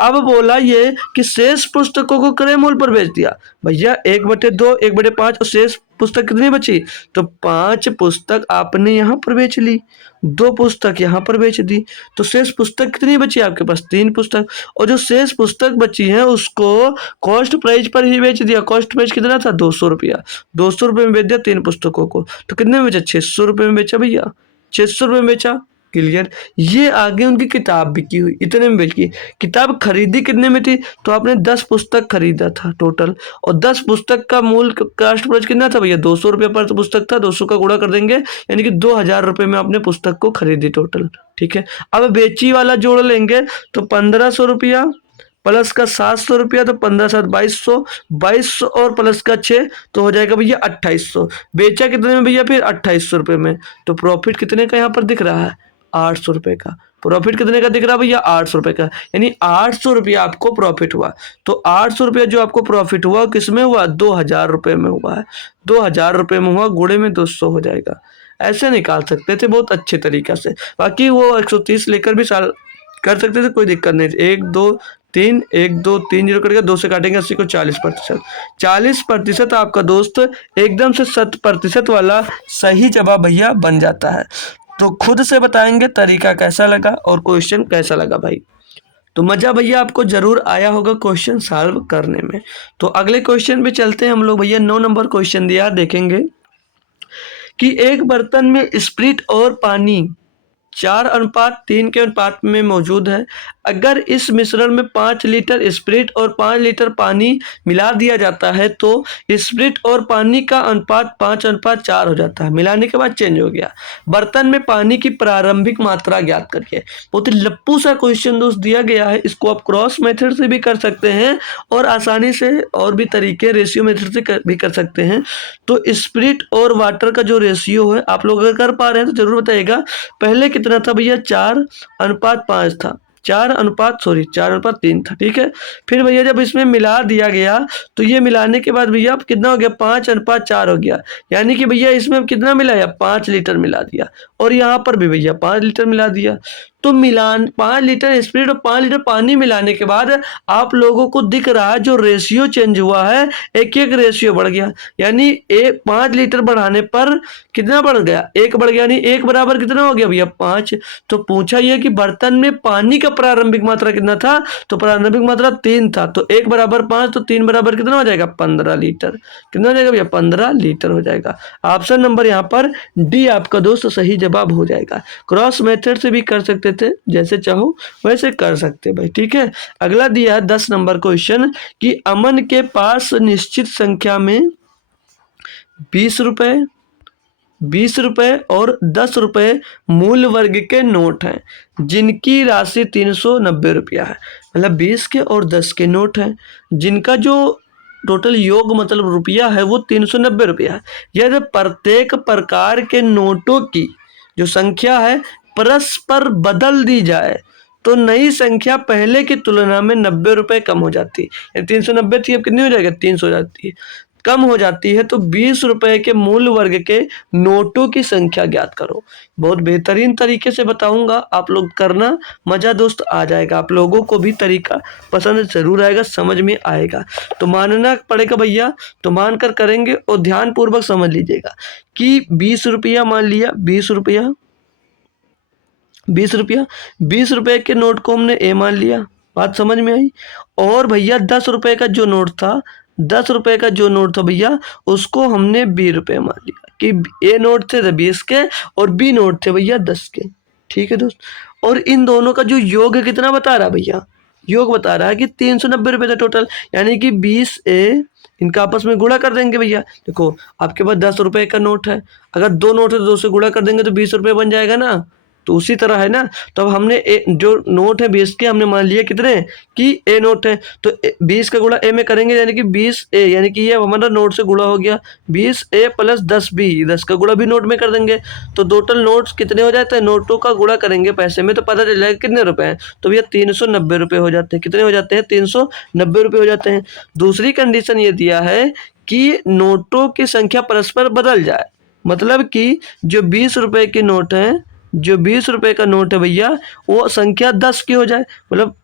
अब बोला ये कि शेष पुस्तकों को क्रय मूल्य पर बेच दिया। भैया 1/2 1/5 और शेष पुस्तक कितनी बची? तो 5 पुस्तक आपने यहाँ पर बेच ली, 2 पुस्तक यहाँ पर बेच दी, तो शेष पुस्तक कितनी बची आपके पास? 3 पुस्तक। और जो शेष पुस्तक बची है उसको कॉस्ट प्राइस पर ही बेच दिया। कॉस्ट प्राइस कितना था? 200 रुपया। 200 रुपये में बेच दिया 3 पुस्तकों को। तो कितने में बेचा? 600 रुपये में बेचा भैया, 600 रुपये में बेचा। क्लियर। ये आगे उनकी किताब बिकी हुई, इतने में बेची। किताब खरीदी कितने में थी? तो आपने 10 पुस्तक खरीदा था टोटल, और 10 पुस्तक का मूल कास्ट प्राइस कितना था भैया? 200 रुपये पर पुस्तक था। 200 का गुणा कर देंगे यानी कि 2000 रुपये में आपने पुस्तक को खरीदी टोटल। ठीक है। अब बेची वाला जोड़ लेंगे तो 1500 रुपया प्लस का 700 रुपया, तो 15 7 2200, 2200 और प्लस का 6 तो हो जाएगा भैया 2800। बेचा कितने में भैया? फिर 2800 रुपये में। तो प्रॉफिट कितने का यहाँ पर दिख रहा है? 800 रुपये का। प्रॉफिट कितने का दिख रहा है भैया? 800 रुपये का। यानी 800 रुपया आपको प्रॉफिट हुआ। तो 800 रुपया जो आपको प्रॉफिट हुआ किस में हुआ? 2000 रुपये में हुआ है। 2000 रुपये में हुआ, गुणे में 200 हो जाएगा। ऐसे निकाल सकते थे बहुत अच्छे तरीका से। बाकी वो 130 लेकर भी साल कर सकते थे, कोई दिक्कत नहीं। 1 2 3 1 2 3 जीरो कटेगा, 2 से काटेंगे 80 को 40%। 40% आपका दोस्त एकदम से 100% वाला सही जवाब भैया बन जाता है। तो खुद से बताएंगे तरीका कैसा लगा और क्वेश्चन कैसा लगा भाई। तो मजा भैया आपको जरूर आया होगा क्वेश्चन सॉल्व करने में। तो अगले क्वेश्चन पे चलते हैं हम लोग भैया। 9 नंबर क्वेश्चन दिया, देखेंगे कि एक बर्तन में स्प्रिट और पानी 4:3 के अनुपात में मौजूद है। अगर इस मिश्रण में 5 लीटर स्प्रिट और 5 लीटर पानी मिला दिया जाता है तो स्प्रिट और पानी का अनुपात 5:4 हो जाता है। मिलाने के बाद चेंज हो गया। बर्तन में पानी की प्रारंभिक मात्रा ज्ञात करिए। बहुत ही लप्पू सा क्वेश्चन दोस्त दिया गया है। इसको आप क्रॉस मेथड से भी कर सकते हैं और आसानी से और भी तरीके रेशियो मेथड से भी कर सकते हैं। तो स्प्रिट और वाटर का जो रेशियो है आप लोग अगर कर पा रहे हैं तो जरूर बताइएगा। पहले कितना था भैया? 4:5 था। 4:3 था। ठीक है। फिर भैया जब इसमें मिला दिया गया तो ये मिलाने के बाद भैया कितना हो गया? 5:4 हो गया। यानी कि भैया इसमें कितना मिलाया? 5 लीटर मिला दिया। और यहाँ पर भी भैया 5 लीटर मिला दिया। तो मिलान 5 लीटर स्प्रिट और 5 लीटर पानी मिलाने के बाद आप लोगों को दिख रहा है जो रेशियो चेंज हुआ है, एक रेशियो बढ़ गया। यानी 5 लीटर बढ़ाने पर कितना बढ़ गया? 1 बढ़ गया। यानी 1 बराबर कितना हो गया भैया? 5। तो पूछा यह कि बर्तन में पानी का प्रारंभिक मात्रा कितना था? तो प्रारंभिक मात्रा 3 था। तो 1 बराबर 5, तो 3 बराबर कितना हो जाएगा? 15 लीटर। कितना हो जाएगा भैया? 15 लीटर हो जाएगा। ऑप्शन नंबर यहाँ पर डी आपका दोस्त सही जवाब हो जाएगा। क्रॉस मेथड से भी कर सकते थे, जैसे चाहो वैसे कर सकते भाई। ठीक है। अगला दिया है 10 नंबर क्वेश्चन कि अमन के पास निश्चित संख्या में 20 रुपए, 20 रुपए और 10 रुपए मूल वर्ग के नोट हैं जिनकी राशि 390 रुपया है। मतलब 20 के और 10 के नोट हैं जिनका जो टोटल योग मतलब रुपया है वो 390 रुपया है। यदि प्रत्येक प्रकार के नोटों की जो संख्या है परस्पर बदल दी जाए तो नई संख्या पहले की तुलना में 90 रुपये कम हो जाती है। 390 थी, अब कितनी हो जाएगा? 300 हो जाती है, कम हो जाती है। तो 20 रुपए के मूल वर्ग के नोटों की संख्या ज्ञात करो। बहुत बेहतरीन तरीके से बताऊंगा, आप लोग करना, मजा दोस्त आ जाएगा। आप लोगों को भी तरीका पसंद जरूर आएगा, समझ में आएगा। तो मानना पड़ेगा भैया, तो मान कर करेंगे और ध्यान पूर्वक समझ लीजिएगा कि 20 रुपया मान लिया, 20 रुपया 20 रुपया 20 रुपए के नोट को हमने ए मान लिया। बात समझ में आई। और भैया 10 रुपए का जो नोट था, 10 रुपए का जो नोट था भैया उसको हमने 20 रुपये मान लिया कि ए नोट थे 20 के और बी नोट थे भैया 10 के। ठीक है दोस्त। और इन दोनों का जो योग कितना बता रहा है भैया? योग बता रहा है कि 390 रुपये था टोटल। यानी कि 20 ए, इनका आपस में गुणा कर देंगे भैया। देखो आपके पास 10 रुपए का नोट है, अगर 2 नोट है तो 2 से गुणा कर देंगे तो 20 रुपये बन जाएगा ना। तो उसी तरह है ना। तो अब हमने जो नोट है 20 के हमने मान लिया कितने कि ए नोट है, तो 20 का गुणा ए में करेंगे यानी कि 20 ए, यानी कि ये हमारा नोट से गुणा हो गया 20 ए प्लस 10 बी, 10 का गुणा भी नोट में कर देंगे। तो टोटल नोट्स कितने हो जाते हैं, नोटों का गुणा करेंगे पैसे में तो पता चल जाएगा कितने रुपए हैं। तो भैया 390 रुपये हो जाते हैं। कितने हो जाते हैं, 390 रुपये हो जाते हैं। दूसरी कंडीशन ये दिया है कि नोटों की संख्या परस्पर बदल जाए, मतलब कि जो 20 रुपए की नोट है, जो 20 रुपए का नोट है भैया वो संख्या 10 की हो जाए। मतलब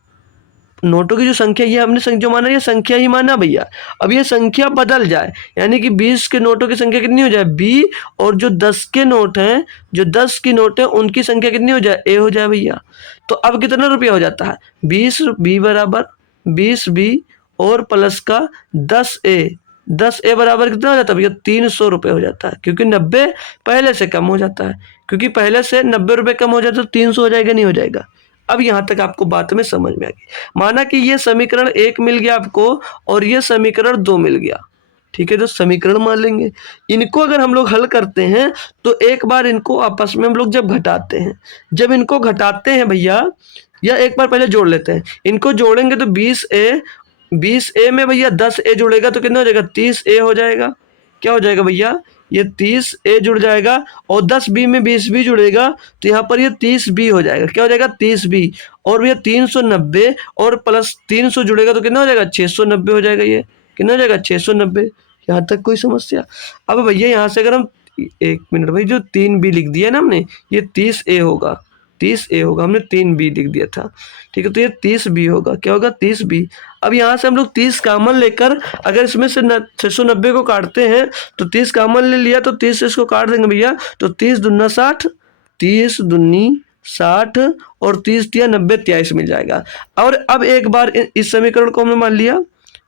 नोटों की जो संख्या ये हमने जो माना ये संख्या ही माना भैया। अब ये संख्या बदल जाए यानी कि 20 के नोटों की संख्या कितनी हो जाए बी, और जो 10 के नोट हैं, जो 10 की नोट है उनकी संख्या कितनी हो जाए ए हो जाए भैया। तो अब कितना रुपया हो जाता है 20 बी बराबर 20 बी और प्लस का 10 ए, 10 ए बराबर कितना हो जाता है भैया 300 रुपये हो जाता है, क्योंकि 90 पहले से कम हो जाता है, क्योंकि पहले से 90 रुपये कम हो जाता है तो 300 हो जाएगा नहीं हो जाएगा। अब यहाँ तक आपको बात में समझ में आ गई। माना कि ये समीकरण 1 मिल गया आपको और ये समीकरण 2 मिल गया, ठीक है। तो समीकरण मान लेंगे, इनको अगर हम लोग हल करते हैं तो एक बार इनको आपस में हम लोग जब घटाते हैं, जब इनको घटाते हैं भैया, या एक बार पहले जोड़ लेते हैं, इनको जोड़ेंगे तो 20 ए में भैया 10 ए जुड़ेगा तो कितना हो जाएगा 30 ए हो जाएगा। क्या हो जाएगा भैया, ये 30 ए जुड़ जाएगा और 10 बी में 20 बी जुड़ेगा तो यहाँ पर ये 30 बी हो जाएगा। क्या हो जाएगा 30 बी, और भैया 390 और प्लस 300 जुड़ेगा तो कितना हो जाएगा 690 हो जाएगा। ये कितना हो जाएगा 690। यहाँ तक कोई समस्या। अब भैया यहाँ से अगर हम, एक मिनट भाई, जो 3 बी लिख दिया ना हमने, ये 30 ए होगा, 30 ए होगा, हमने 3 बी लिख दिया था, ठीक है। तो ये 30 बी होगा, क्या होगा 30 बी। अब यहाँ से हम लोग 30 कामन लेकर अगर इसमें से 690 को काटते हैं तो 30 कामन ले लिया तो 30 से इसको काट देंगे भैया, तो 30 दूना 60, 30 दूनी 60 और 30 दिया 90, 23 मिल जाएगा। और अब एक बार इस समीकरण को हमने मान लिया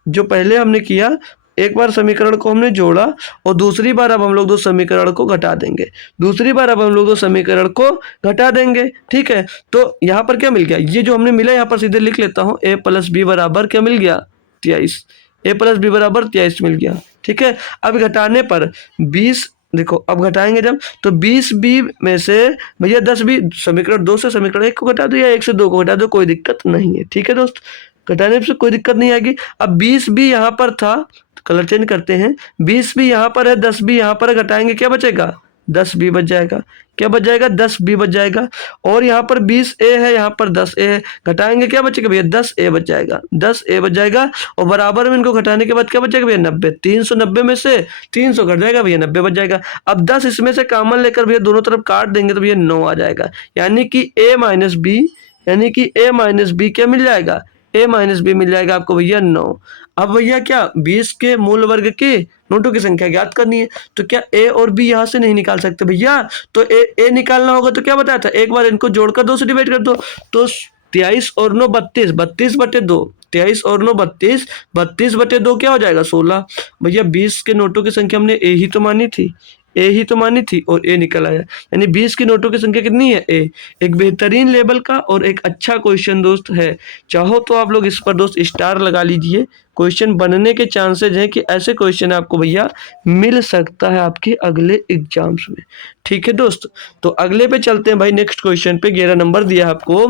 जो पहले हमने किया, एक बार समीकरण को हमने जोड़ा और दूसरी बार अब हम लोग दो समीकरण को घटा देंगे, दूसरी बार अब हम लोग दो समीकरण को घटा देंगे, ठीक है। तो यहाँ पर क्या मिल गया, ये जो हमने मिला यहाँ पर सीधे लिख लेता हूँ, ए प्लस बी बराबर क्या मिल गया 23, ए प्लस बी बराबर 23 मिल गया, ठीक है। अब घटाने पर 20, देखो अब घटाएंगे जब तो 20 बी में से भैया 10 बी, समीकरण 2 से समीकरण 1 को घटा दो या 1 से 2 को घटा दो, कोई दिक्कत नहीं है, ठीक है दोस्त, घटाने से कोई दिक्कत नहीं आएगी। अब 20 भी यहाँ पर था, कलर चेंज करते हैं, 20 भी यहाँ पर है, 10 भी यहाँ पर है, घटाएंगे क्या बचेगा 10 बी बच जाएगा। क्या बच जाएगा 10 बी बच जाएगा। और यहाँ पर 20 ए है, यहाँ पर 10 ए है, घटाएंगे क्या बचेगा भैया 10 ए बच जाएगा, 10 ए बच जाएगा। और बराबर में इनको घटाने के बाद क्या बचेगा भैया 90, 390 में से 300 घट जाएगा भैया 90 बच जाएगा। अब 10 इसमें से कॉमन लेकर भैया दोनों तरफ काट देंगे तो भैया 9 आ जाएगा, यानी कि ए माइनस बी, यानी कि ए माइनस बी क्या मिल जाएगा, ए माइनस बी मिल जाएगा आपको भैया 9। अब भैया क्या 20 के मूल वर्ग के नोटों की संख्या ज्ञात करनी है, तो क्या ए और बी यहाँ से नहीं निकाल सकते भैया, तो ए निकालना होगा। तो क्या बताया था, एक बार इनको जोड़कर 2 से डिवाइड कर दो, तो 23 और 9 32, 32 बटे 2, 23 और 9 32, 32 बटे 2 क्या हो जाएगा 16। भैया 20 के नोटों की संख्या हमने ए ही तो मानी थी, ए ही तो मानी थी और ए निकल आया, यानी 20 की नोटों की संख्या कितनी है ए। एक बेहतरीन लेवल का और एक अच्छा क्वेश्चन दोस्त है, चाहो तो आप लोग इस पर दोस्त स्टार लगा लीजिए, क्वेश्चन बनने के चांसेज हैं कि ऐसे क्वेश्चन आपको भैया मिल सकता है आपके अगले एग्जाम्स में, ठीक है दोस्त। तो अगले पे चलते हैं भाई, नेक्स्ट क्वेश्चन पे 11 नंबर दिया है आपको।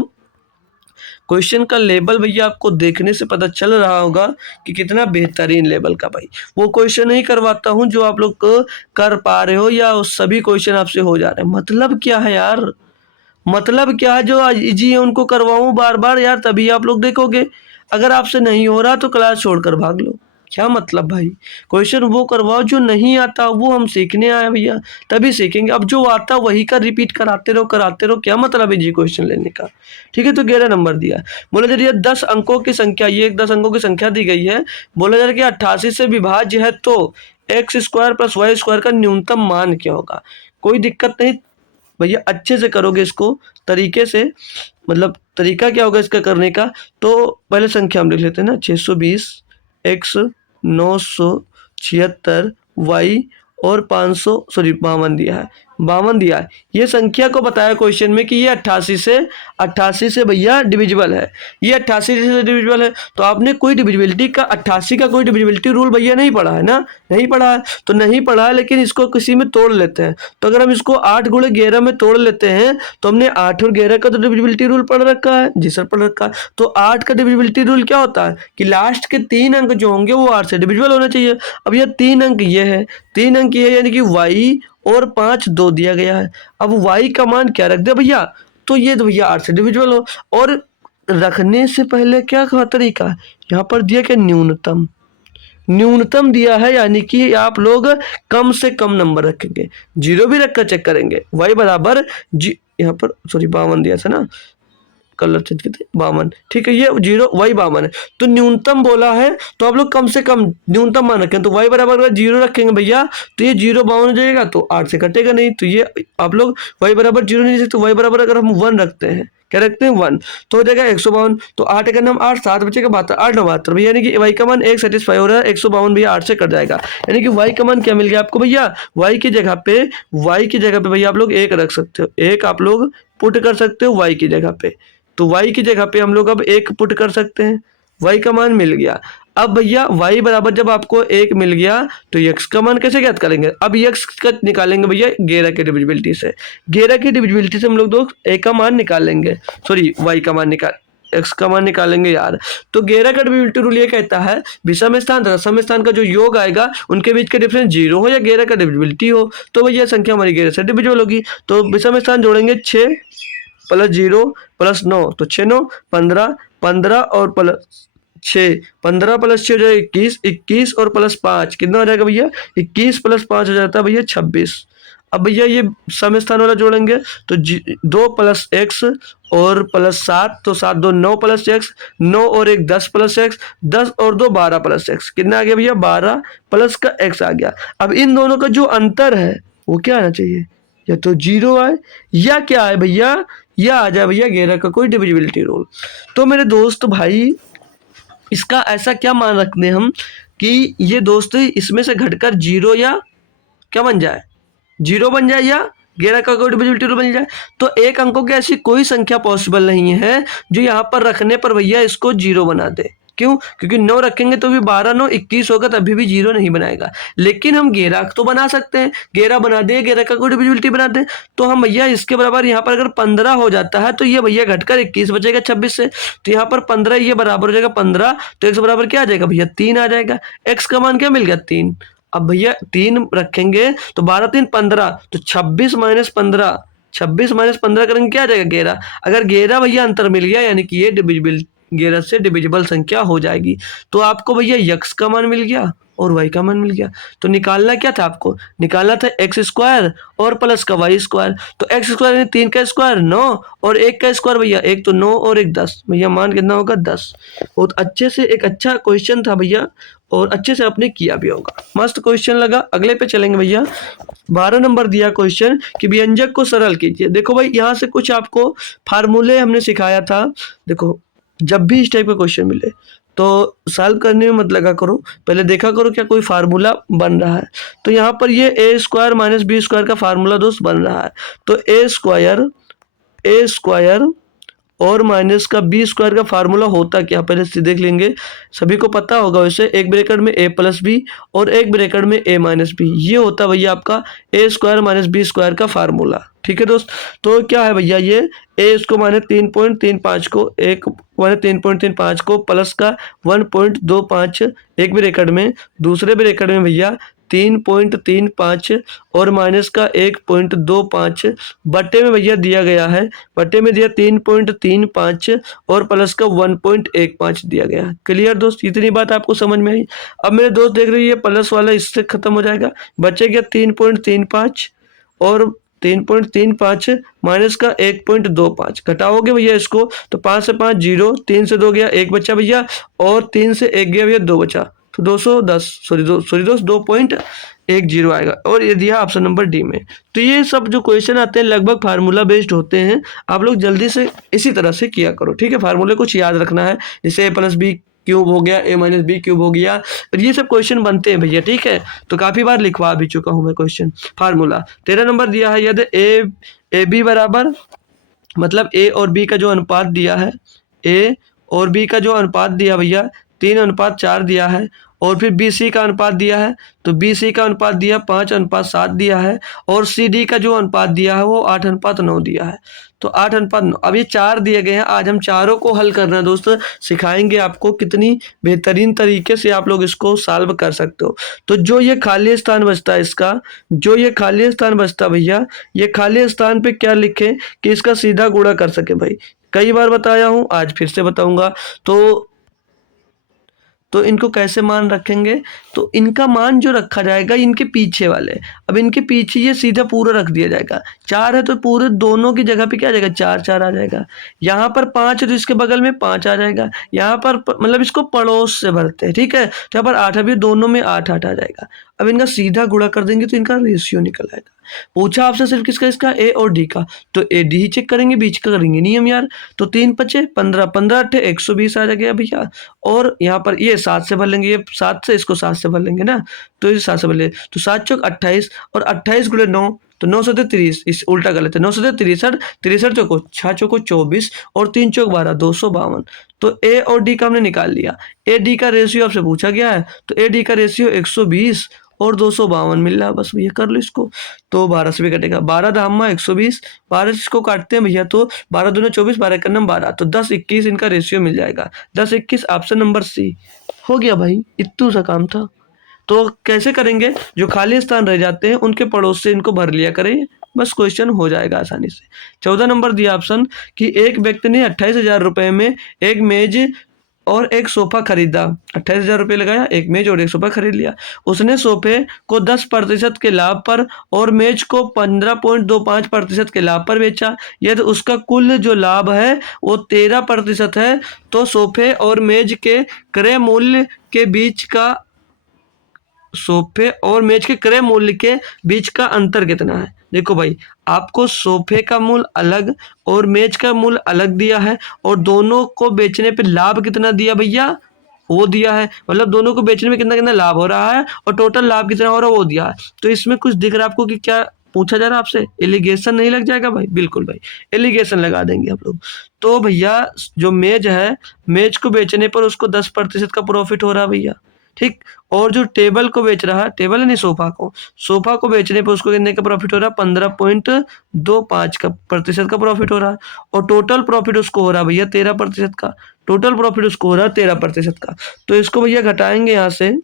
क्वेश्चन का लेवल भैया आपको देखने से पता चल रहा होगा कि कितना बेहतरीन लेवल का भाई, वो क्वेश्चन नहीं करवाता हूँ जो आप लोग कर पा रहे हो या सभी क्वेश्चन आपसे हो जा रहे हैं। मतलब क्या है यार, मतलब क्या है, जो इजी है उनको करवाऊं बार बार यार, तभी आप लोग देखोगे। अगर आपसे नहीं हो रहा तो क्लास छोड़कर भाग लो, क्या मतलब भाई। क्वेश्चन वो करवाओ जो नहीं आता, वो हम सीखने आए भैया, तभी सीखेंगे। अब जो आता वही का रिपीट कराते रहो, क्या मतलब है जी क्वेश्चन लेने का, ठीक है। तो 11 नंबर दिया है, बोला जा रही है 10 अंकों की संख्या, ये 10 अंकों की संख्या दी गई है, बोला जा रहा है कि 88 से विभाज्य है तो x square plus y square का न्यूनतम मान क्या होगा। कोई दिक्कत नहीं भैया, अच्छे से करोगे इसको तरीके से, मतलब तरीका क्या होगा इसका करने का। तो पहले संख्या हम लिख लेते हैं ना, 620 एक्स 976 वाई और 52 दिया है, 52 दिया है। ये संख्या को बताया क्वेश्चन में कि ये 88 से भैया डिविजिबल है, ये 88 से डिविजिबल है। तो आपने कोई डिविजिबिलिटी का 88 का कोई डिविजिबिलिटी रूल भैया नहीं पढ़ा है ना, नहीं पढ़ा है तो नहीं पढ़ा है, लेकिन इसको किसी में तोड़ लेते हैं। तो अगर हम इसको 8 गुणे 11 में तोड़ लेते हैं तो हमने 8 और 11 का तो डिविजिबिलिटी रूल पढ़ रखा है। जी सर पढ़ रखा है। तो 8 का डिविजिबिलिटी रूल क्या होता है कि लास्ट के 3 अंक जो होंगे वो 8 से डिविजिबल होने चाहिए। अब ये 3 अंक ये है, 3 अंक ये है, यानी कि y और 5 2 दिया गया है। अब y का मान क्या रख दे भैया, तो ये तो भैया 8 से डिविजिबल हो। और रखने से पहले क्या तरीका है, यहाँ पर दिया क्या न्यूनतम, न्यूनतम दिया है, यानी कि आप लोग कम से कम नंबर रखेंगे, 0 भी रखकर चेक करेंगे। y बराबर यहाँ पर सॉरी 52 दिया था ना, कलर चेंज करते 52, ठीक है, ये 0 y 52 है। तो न्यूनतम बोला है तो आप लोग कम से कम न्यूनतम मान रखें। तो y बराबर अगर 0 रखेंगे भैया तो ये 0 52 हो जाएगा, तो 8 से कटेगा नहीं। तो ये आप लोग y बराबर 0 नहीं सकते, तो y बराबर अगर हम 1 रखते हैं, क्या रखते हैं 1, तो हो जाएगा 152। तो 8 का नाम 8, 7 बचेगा 72, 8 72 भैया, यानी कि y का मान 1 सेटिस्फाई हो रहा है, 152 भैया 8 से कट जाएगा। यानी कि y का मान क्या मिल गया आपको भैया, y की जगह पे भैया आप लोग 1 रख सकते हो, 1 आप लोग पुट कर सकते हो y की जगह पे। तो y की जगह पे हम लोग अब 1 पुट कर सकते हैं, y का मान मिल गया। अब भैया y बराबर जब आपको 1 मिल गया तो x का मान कैसे ज्ञात करेंगे, अब x का निकालेंगे भैया 11 की डिविजिबिलिटी से, 11 की डिविजिबिलिटी से हम लोग दो a का मान निकाल लेंगे, सॉरी y का मान x का मान निकालेंगे यार। तो 11 का डिविजिबिलिटी रूल ये कहता है विषम स्थान तथा सम स्थान का जो योग आएगा उनके बीच का डिफरेंस 0 हो या 11 का डिविजिबिलिटी हो, तो भैया संख्या हमारी 11 से डिविजिबल होगी। तो विषम स्थान जोड़ेंगे 6 प्लस 0 प्लस 9, तो 6 9 15, 15 और प्लस 6, 15 प्लस 6 हो जाएगा 21, 21 और प्लस 5 कितना हो जाएगा भैया, 21 प्लस 5 हो जाता है भैया 26। अब भैया ये सम स्थान वाला जोड़ेंगे तो 2 प्लस एक्स और प्लस 7, तो 7 2 9 प्लस एक्स, 9 और 1 10 प्लस एक्स, 10 और 2 12 प्लस एक्स, कितना आ गया भैया 12 प्लस का एक्स आ गया। अब इन दोनों का जो अंतर है वो क्या आना चाहिए, या तो 0 आए या क्या है भैया, या आ जाए भैया 11 का कोई डिविजिबिलिटी रूल। तो मेरे दोस्त भाई इसका ऐसा क्या मान रखते हैं हम कि ये दोस्त इसमें से घटकर 0 या क्या बन जाए, 0 बन जाए या 11 का कोई डिविजिबिलिटी रूल बन जाए। तो एक अंकों की ऐसी कोई संख्या पॉसिबल नहीं है जो यहाँ पर रखने पर भैया इसको 0 बना दे। क्यों, क्योंकि 9 रखेंगे तो भी 12 9 21 होगा, तभी भी 0 नहीं बनाएगा। लेकिन हम 11 तो बना सकते हैं, 11 बना दे, 11 का कोई डिविजिबिलिटी बना दे। तो हम भैया इसके बराबर यहाँ पर अगर 15 हो जाता है तो ये भैया घटकर 21 बचेगा 26 से, तो यहाँ पर 15 ये बराबर हो जाएगा 15, तो x बराबर क्या आ जाएगा भैया 3 आ जाएगा। x का मान क्या मिल गया 3। अब भैया 3 रखेंगे तो 12 3 15, तो 26 माइनस 15, 26 माइनस 15 करेंगे क्या आ जाएगा 11। अगर 11 भैया अंतर मिल गया यानी कि ये डिविजिबल 11 से डिविजिबल संख्या हो जाएगी। तो आपको भैया x का मान मिल गया और y का मान मिल गया। तो निकालना क्या था आपको, निकालना था एक्स स्क्वायर और प्लस का वाई स्क्वायर। तो एक्स स्क्वायर यानी 3 का स्क्वायर 9 और 1 का स्क्वायर भैया 1 तो 9 और 1 10, भैया मान कितना होगा 10। बहुत अच्छे से एक अच्छा क्वेश्चन था भैया और अच्छे से आपने किया भी होगा, मस्त क्वेश्चन लगा। अगले पे चलेंगे भैया। 12 नंबर दिया क्वेश्चन कि व्यंजक को सरल कीजिए। देखो भाई यहाँ से कुछ आपको फार्मूले हमने सिखाया था। देखो जब भी इस टाइप का क्वेश्चन मिले तो सॉल्व करने में मत लगा करो, पहले देखा करो क्या कोई फार्मूला बन रहा है। तो यहाँ पर ये ए स्क्वायर माइनस बी स्क्वायर का फार्मूला दोस्त बन रहा है। तो ए स्क्वायर और माइनस का बी स्क्वायर का फार्मूला होता क्या, पहले से देख लेंगे। सभी को पता होगा वैसे, एक ब्रैकेट में ए प्लस बी और एक ब्रैकेट में ए माइनस बी, ये होता भैया आपका ए स्क्वायर माइनस बी स्क्वायर का फार्मूला। ठीक है दोस्त, तो क्या है भैया ये ए इसको माइनस 3.35 को एक माइनस 3.35 को प्लस का 1.25 एक ब्रैकेट में, दूसरे ब्रैकेट में भैया 3.35 और माइनस का 1.25 बट्टे में भैया दिया गया है, बट्टे में दिया 3.35 और प्लस का 1.15 दिया गया है। क्लियर दोस्त, इतनी बात आपको समझ में आई। अब मेरे दोस्त देख रहे हैं प्लस वाला इससे खत्म हो जाएगा, बचेगा 3.35 और 3.35 माइनस का 1.25, घटाओगे भैया इसको तो 5 से 5 0, 3 से 2 गया 1 बचा भैया और 3 से 1 गया भैया 2 बचा, तो 210 सॉरी दोस्त 2.10 आएगा और ये दिया ऑप्शन नंबर डी में। तो ये सब जो क्वेश्चन आते हैं लगभग फार्मूला बेस्ड होते हैं, आप लोग जल्दी से इसी तरह से किया करो। ठीक है, फार्मूले कुछ याद रखना है, जैसे ए प्लस बी क्यूब हो गया, a माइनस बी क्यूब हो गया, और ये सब क्वेश्चन बनते हैं भैया, ठीक है। तो काफ़ी बार लिखवा भी चुका हूँ मैं क्वेश्चन। फार्मूला 13 नंबर दिया है, यदि ए बी बराबर, मतलब ए और बी का जो अनुपात दिया है, ए और बी का जो अनुपात दिया भैया 3:4 दिया है, और फिर बी सी का अनुपात दिया है, तो बी सी का अनुपात दिया 5:7 दिया है, और सी डी का जो अनुपात दिया है वो 8:9 दिया है। तो 8:9, अब ये 4 दिए गए हैं, आज हम चारों को हल करना है दोस्तों, सिखाएंगे आपको कितनी बेहतरीन तरीके से आप लोग इसको सॉल्व कर सकते हो। तो जो ये खाली स्थान बचता है इसका, जो ये खाली स्थान बचता भैया, ये खाली स्थान पे क्या लिखें कि इसका सीधा गुणा कर सके भाई। कई बार बताया हूँ, आज फिर से बताऊंगा। तो इनको कैसे मान रखेंगे, तो इनका मान जो रखा जाएगा इनके पीछे वाले, अब इनके पीछे ये सीधा पूरा रख दिया जाएगा। 4 है तो पूरे दोनों की जगह पे क्या आ जाएगा, 4 आ जाएगा। यहाँ पर 5 है तो इसके बगल में 5 आ जाएगा। यहाँ पर मतलब इसको पड़ोस से भरते हैं, ठीक है। तो यहाँ पर 8 है, दोनों में 8 आ जाएगा। अब इनका सीधा गुणा कर देंगे तो इनका रेशियो निकल आएगा। पूछा आपसे सिर्फ किसका, इसका ए और डी का, तो ए डी ही चेक करेंगे, बीच का करेंगे नहीं हम यार। तो 3 5 15, 15 8 120 आ जाएगा भैया। और यहाँ पर ये 7 से भर लेंगे, ये 7 से, इसको 7 से भर लेंगे ना, तो ये 7 से भर ले, तो 7 चौक 28, और 28 गुणे 9, तो 9 7 30, इस उल्टा कर लेते हैं, 9 7 63, 63 चौको 6 चौको 24, और 3 चौक 12, 252। तो ए और डी का हमने निकाल लिया। ए डी का रेशियो आपसे पूछा गया है, तो ए डी का रेशियो 120 और 252 मिल रहा है, बस भैया कर लो इसको। तो 12 से भी कटेगा, 12 धामा 120, 12 इसको काटते हैं भैया, तो 12 दूना 24, 12 एक नंबर 12, तो 10 21 इनका रेशियो मिल जाएगा। 10 21 ऑप्शन नंबर सी हो गया भाई, इतना सा काम था। तो कैसे करेंगे, जो खाली स्थान रह जाते हैं उनके पड़ोस से इनको भर लिया करें, बस क्वेश्चन हो जाएगा आसानी से। 14 नंबर दिया ऑप्शन कि एक व्यक्ति ने 28,000 रुपए में एक मेज और एक सोफा खरीदा। 28,000 रुपये लगाया, एक मेज और एक सोफा खरीद लिया। उसने सोफे को 10% के लाभ पर और मेज को 15.25% के लाभ पर बेचा। यदि उसका कुल जो लाभ है वो 13% है, तो सोफे और मेज के क्रय मूल्य के बीच का, सोफे और मेज के क्रय मूल्य के बीच का अंतर कितना है। देखो भाई, आपको सोफे का मूल्य अलग और मेज का मूल्य अलग दिया है, और दोनों को बेचने पे लाभ कितना दिया भैया, वो दिया है। मतलब दोनों को बेचने में कितना कितना लाभ हो रहा है और टोटल लाभ कितना हो रहा है वो दिया है। तो इसमें कुछ दिख रहा है आपको कि क्या पूछा जा रहा है आपसे, एलिगेशन नहीं लग जाएगा भाई, बिल्कुल भाई एलिगेशन लगा देंगे आप लोग। तो भैया जो मेज है, मेज को बेचने पर उसको 10% का प्रॉफिट हो रहा है भैया, ठीक। और जो टेबल को बेच रहा है, टेबल नहीं सोफा को बेचने पे उसको कितने का प्रॉफिट हो रहा है, 15.25 का प्रतिशत का प्रॉफिट हो रहा है। और टोटल प्रॉफिट उसको हो रहा है भैया 13% का, टोटल प्रॉफिट उसको हो रहा है 13% का। तो इसको भैया घटाएंगे यहाँ से,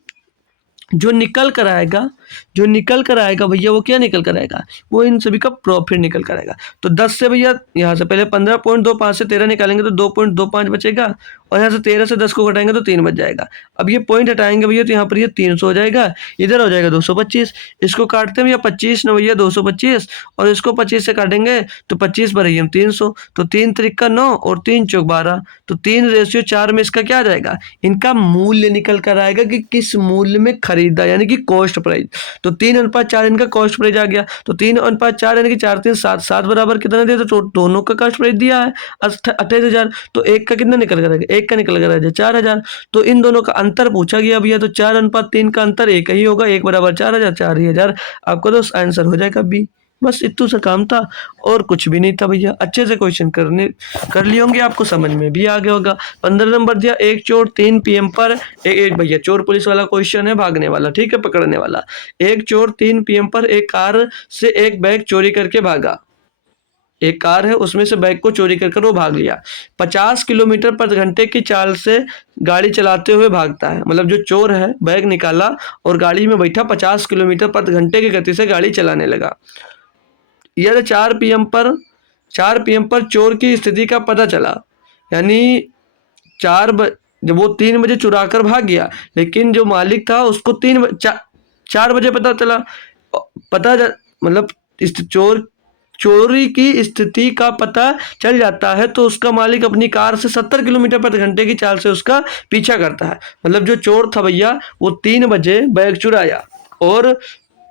जो निकल कर आएगा, जो निकल कर आएगा भैया वो क्या निकल कर आएगा, वो इन सभी का प्रॉफिट निकल कर आएगा। तो 10 से भैया यहाँ से पहले 15.25 से 13 निकालेंगे तो 2.25 बचेगा, और यहाँ से 13 से 10 को घटाएंगे तो 3 बच जाएगा। अब ये पॉइंट हटाएंगे भैया तो यहाँ पर ये 300 हो जाएगा, इधर हो जाएगा 225। इसको काटते हैं भैया 25 न भैया 225, और इसको 25 से काटेंगे तो 25 पर हम 300, तो 3 त्रिका 9 और 3 चौक 12, तो 3:4 में इसका क्या आ जाएगा, इनका मूल्य निकल कर आएगा कि किस मूल्य में खरीदा, यानी कि कॉस्ट प्राइस। तो 3:4 इनका कॉस्ट प्राइस आ गया, तो 3:4 यानी कि 4 3 7 7 बराबर कितना दिया, तो दोनों का कॉस्ट प्राइस दिया है 28,000। तो एक का कितना निकल कर आएगा, एक का निकल कर आएगा 4,000। तो इन दोनों का अंतर पूछा गया भैया, तो 4:3 का अंतर एक ही होगा, 1 बराबर 4,000, 4,000 आपको तो आंसर हो जाएगा बी। बस इतना सा काम था और कुछ भी नहीं था भैया। अच्छे से क्वेश्चन कर लिए होंगे, आपको समझ में भी आ गया होगा। 15 नंबर दिया, एक चोर 3 PM पर एक भैया चोर पुलिस वाला क्वेश्चन है, भागने वाला, ठीक है, पकड़ने वाला। एक चोर 3 PM पर एक कार से एक बैग चोरी करके भागा। एक कार है उसमें से बैग को चोरी कर वो भाग लिया। 50 किलोमीटर प्रति घंटे की चाल से गाड़ी चलाते हुए भागता है। मतलब जो चोर है बैग निकाला और गाड़ी में बैठा, 50 किलोमीटर प्रति घंटे की गति से गाड़ी चलाने लगा। यदि 4 PM पर चोर की स्थिति का पता चला, यानी जब वो 3 बजे चुरा कर भाग गया, लेकिन जो मालिक था उसको 4 बजे पता चला, मतलब चोरी की स्थिति का पता चल जाता है, तो उसका मालिक अपनी कार से 70 किलोमीटर प्रति घंटे की चाल से उसका पीछा करता है। मतलब जो चोर था भैया वो 3 बजे बैग चुराया, और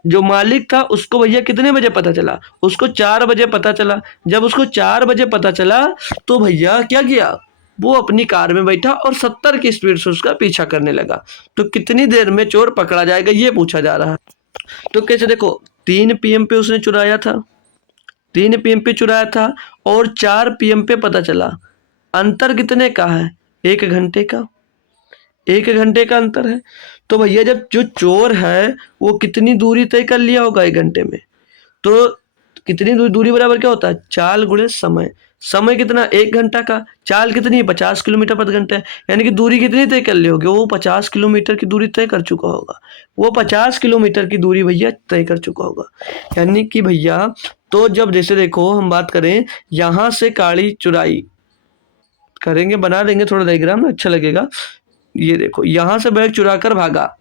जो मालिक था उसको भैया कितने बजे पता चला, उसको 4 बजे पता चला। जब उसको 4 बजे पता चला तो भैया क्या किया, वो अपनी कार में बैठा और 70 की स्पीड से उसका पीछा करने लगा। तो कितनी देर में चोर पकड़ा जाएगा ये पूछा जा रहा है। तो कैसे देखो, 3 PM पे उसने चुराया था, 3 PM पे चुराया था और 4 PM पे पता चला। अंतर कितने का है? 1 घंटे का, 1 घंटे का अंतर है। तो भैया जब जो चोर है वो कितनी दूरी तय कर लिया होगा 1 घंटे में, तो कितनी दूरी बराबर क्या होता है? चाल गुणे समय। समय कितना? 1 घंटा का। चाल कितनी है? 50 किलोमीटर प्रति घंटा। यानी कि दूरी कितनी तय कर ली होगी? वो 50 किलोमीटर की दूरी तय कर चुका होगा। वो 50 किलोमीटर की दूरी भैया तय कर चुका होगा। यानी कि भैया, तो जब जैसे देखो हम बात करें, यहाँ से काली चुराई करेंगे, बना देंगे थोड़ा डायग्राम ना, अच्छा लगेगा। ये देखो, यहाँ से बैग चुरा कर भागा,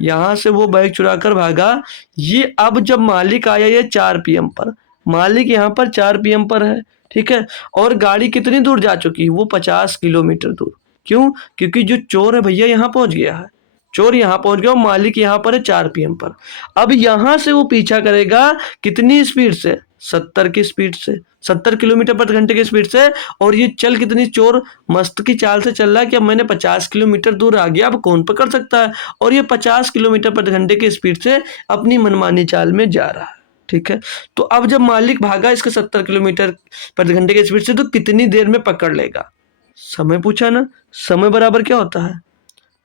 यहाँ से वो बैग चुरा कर भागा। ये अब जब मालिक आया ये 4 PM पर, मालिक यहाँ पर 4 PM पर है, ठीक है। और गाड़ी कितनी दूर जा चुकी है? वो 50 किलोमीटर दूर। क्यों? क्योंकि जो चोर है भैया यहाँ पहुंच गया है, चोर यहाँ पहुंच गया और मालिक यहाँ पर है 4 PM पर। अब यहाँ से वो पीछा करेगा कितनी स्पीड से? 70 की स्पीड से, 70 किलोमीटर प्रति घंटे की स्पीड से। और ये चल कितनी, चोर मस्त की चाल से चल रहा है कि अब मैंने 50 किलोमीटर दूर आ गया, अब कौन पकड़ सकता है। और ये 50 किलोमीटर प्रति घंटे की स्पीड से अपनी मनमानी चाल में जा रहा है, ठीक है। तो अब जब मालिक भागा इसके 70 किलोमीटर प्रति घंटे की स्पीड से, तो कितनी देर में पकड़ लेगा? समय पूछा ना। समय बराबर क्या होता है?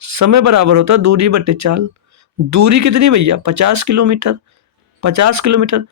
समय बराबर होता है दूरी बटे चाल। दूरी कितनी भैया? 50 किलोमीटर। 50 किलोमीटर।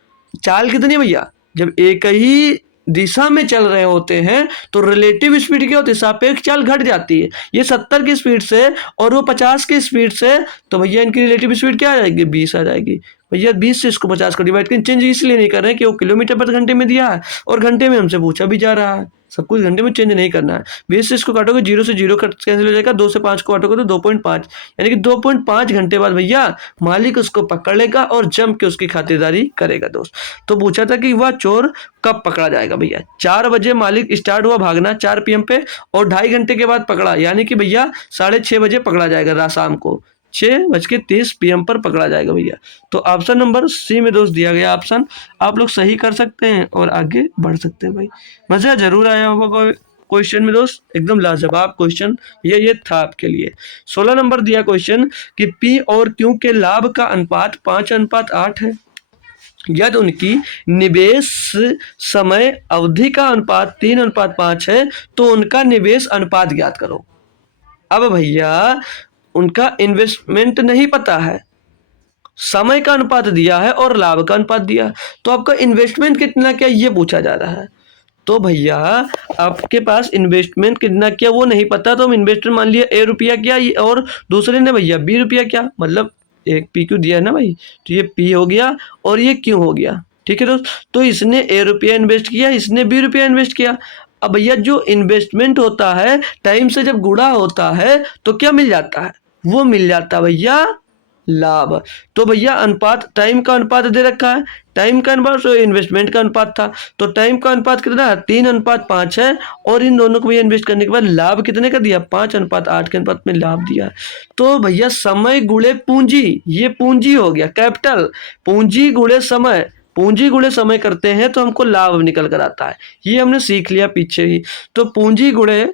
चाल कितनी भैया? जब एक ही दिशा में चल रहे होते हैं तो रिलेटिव स्पीड क्या होती है? सापेक्ष चाल घट जाती है। ये 70 की स्पीड से और वो 50 की स्पीड से, तो भैया इनकी रिलेटिव स्पीड क्या आ जाएगी? 20 आ जाएगी। भैया 20 से इसको 50 को डिवाइड करें। चेंज इसलिए नहीं कर रहे हैं कि वो किलोमीटर प्रति घंटे में दिया है और घंटे में हमसे पूछा भी जा रहा है। सब कुछ घंटे में चेंज नहीं करना है। 20 से इसको काटोगे, 0 से 0 कैंसिल हो जाएगा, 2 से 5 को काटोगे तो 2.5, यानी कि 2.5 घंटे बाद भैया मालिक उसको पकड़ लेगा और जम के उसकी खातिरदारी करेगा दोस्त। तो पूछा था कि वह चोर कब पकड़ा जाएगा भैया? 4 बजे मालिक स्टार्ट हुआ भागना 4 PM पे और 2.5 घंटे के बाद पकड़ा, यानी कि भैया 6:30 बजे पकड़ा जाएगा, रात शाम को 6:30 PM पर पकड़ा जाएगा भैया। तो ऑप्शन नंबर सी में दोस्त दिया गया ऑप्शन। आप लोग सही कर सकते हैं और आगे बढ़ सकते हैं भाई। मजा जरूर आया होगा क्वेश्चन में दोस्त, एकदम लाजवाब क्वेश्चन ये था आपके लिए। 16 नंबर दिया क्वेश्चन कि पी और क्यू के लाभ का अनुपात 5:8 है, यदि उनकी निवेश समय अवधि का अनुपात 3:5 है तो उनका निवेश अनुपात ज्ञात करो। अब भैया उनका इन्वेस्टमेंट नहीं पता है, समय का अनुपात दिया है और लाभ का अनुपात दिया है, तो आपका इन्वेस्टमेंट कितना क्या ये पूछा जा रहा है। तो भैया आपके पास इन्वेस्टमेंट कितना क्या वो नहीं पता, तो हम इन्वेस्टमेंट मान लिया A रुपया क्या और दूसरे ने भैया B रुपया क्या, मतलब एक PQ दिया है ना भाई, तो ये P हो गया और ये Q हो गया, ठीक है दोस्त। तो इसने A रुपया इन्वेस्ट किया, इसने B रुपया इन्वेस्ट किया। अब भैया जो इन्वेस्टमेंट होता है टाइम से जब गुणा होता है तो क्या मिल जाता है? वो मिल जाता है भैया लाभ। तो भैया अनुपात, टाइम का अनुपात दे रखा है, टाइम का अनुपात तो इन्वेस्टमेंट का अनुपात था, तो टाइम का अनुपात कितना है? 3:5 है और इन दोनों को भैया इन्वेस्ट करने के बाद लाभ कितने का दिया? 5:8 के अनुपात में लाभ दिया। तो भैया समय गुणे पूंजी, ये पूंजी हो गया कैपिटल, पूंजी गुणे समय, पूंजी गुणे समय करते हैं तो हमको लाभ निकल कर आता है, ये हमने सीख लिया पीछे ही। तो पूंजी गुणे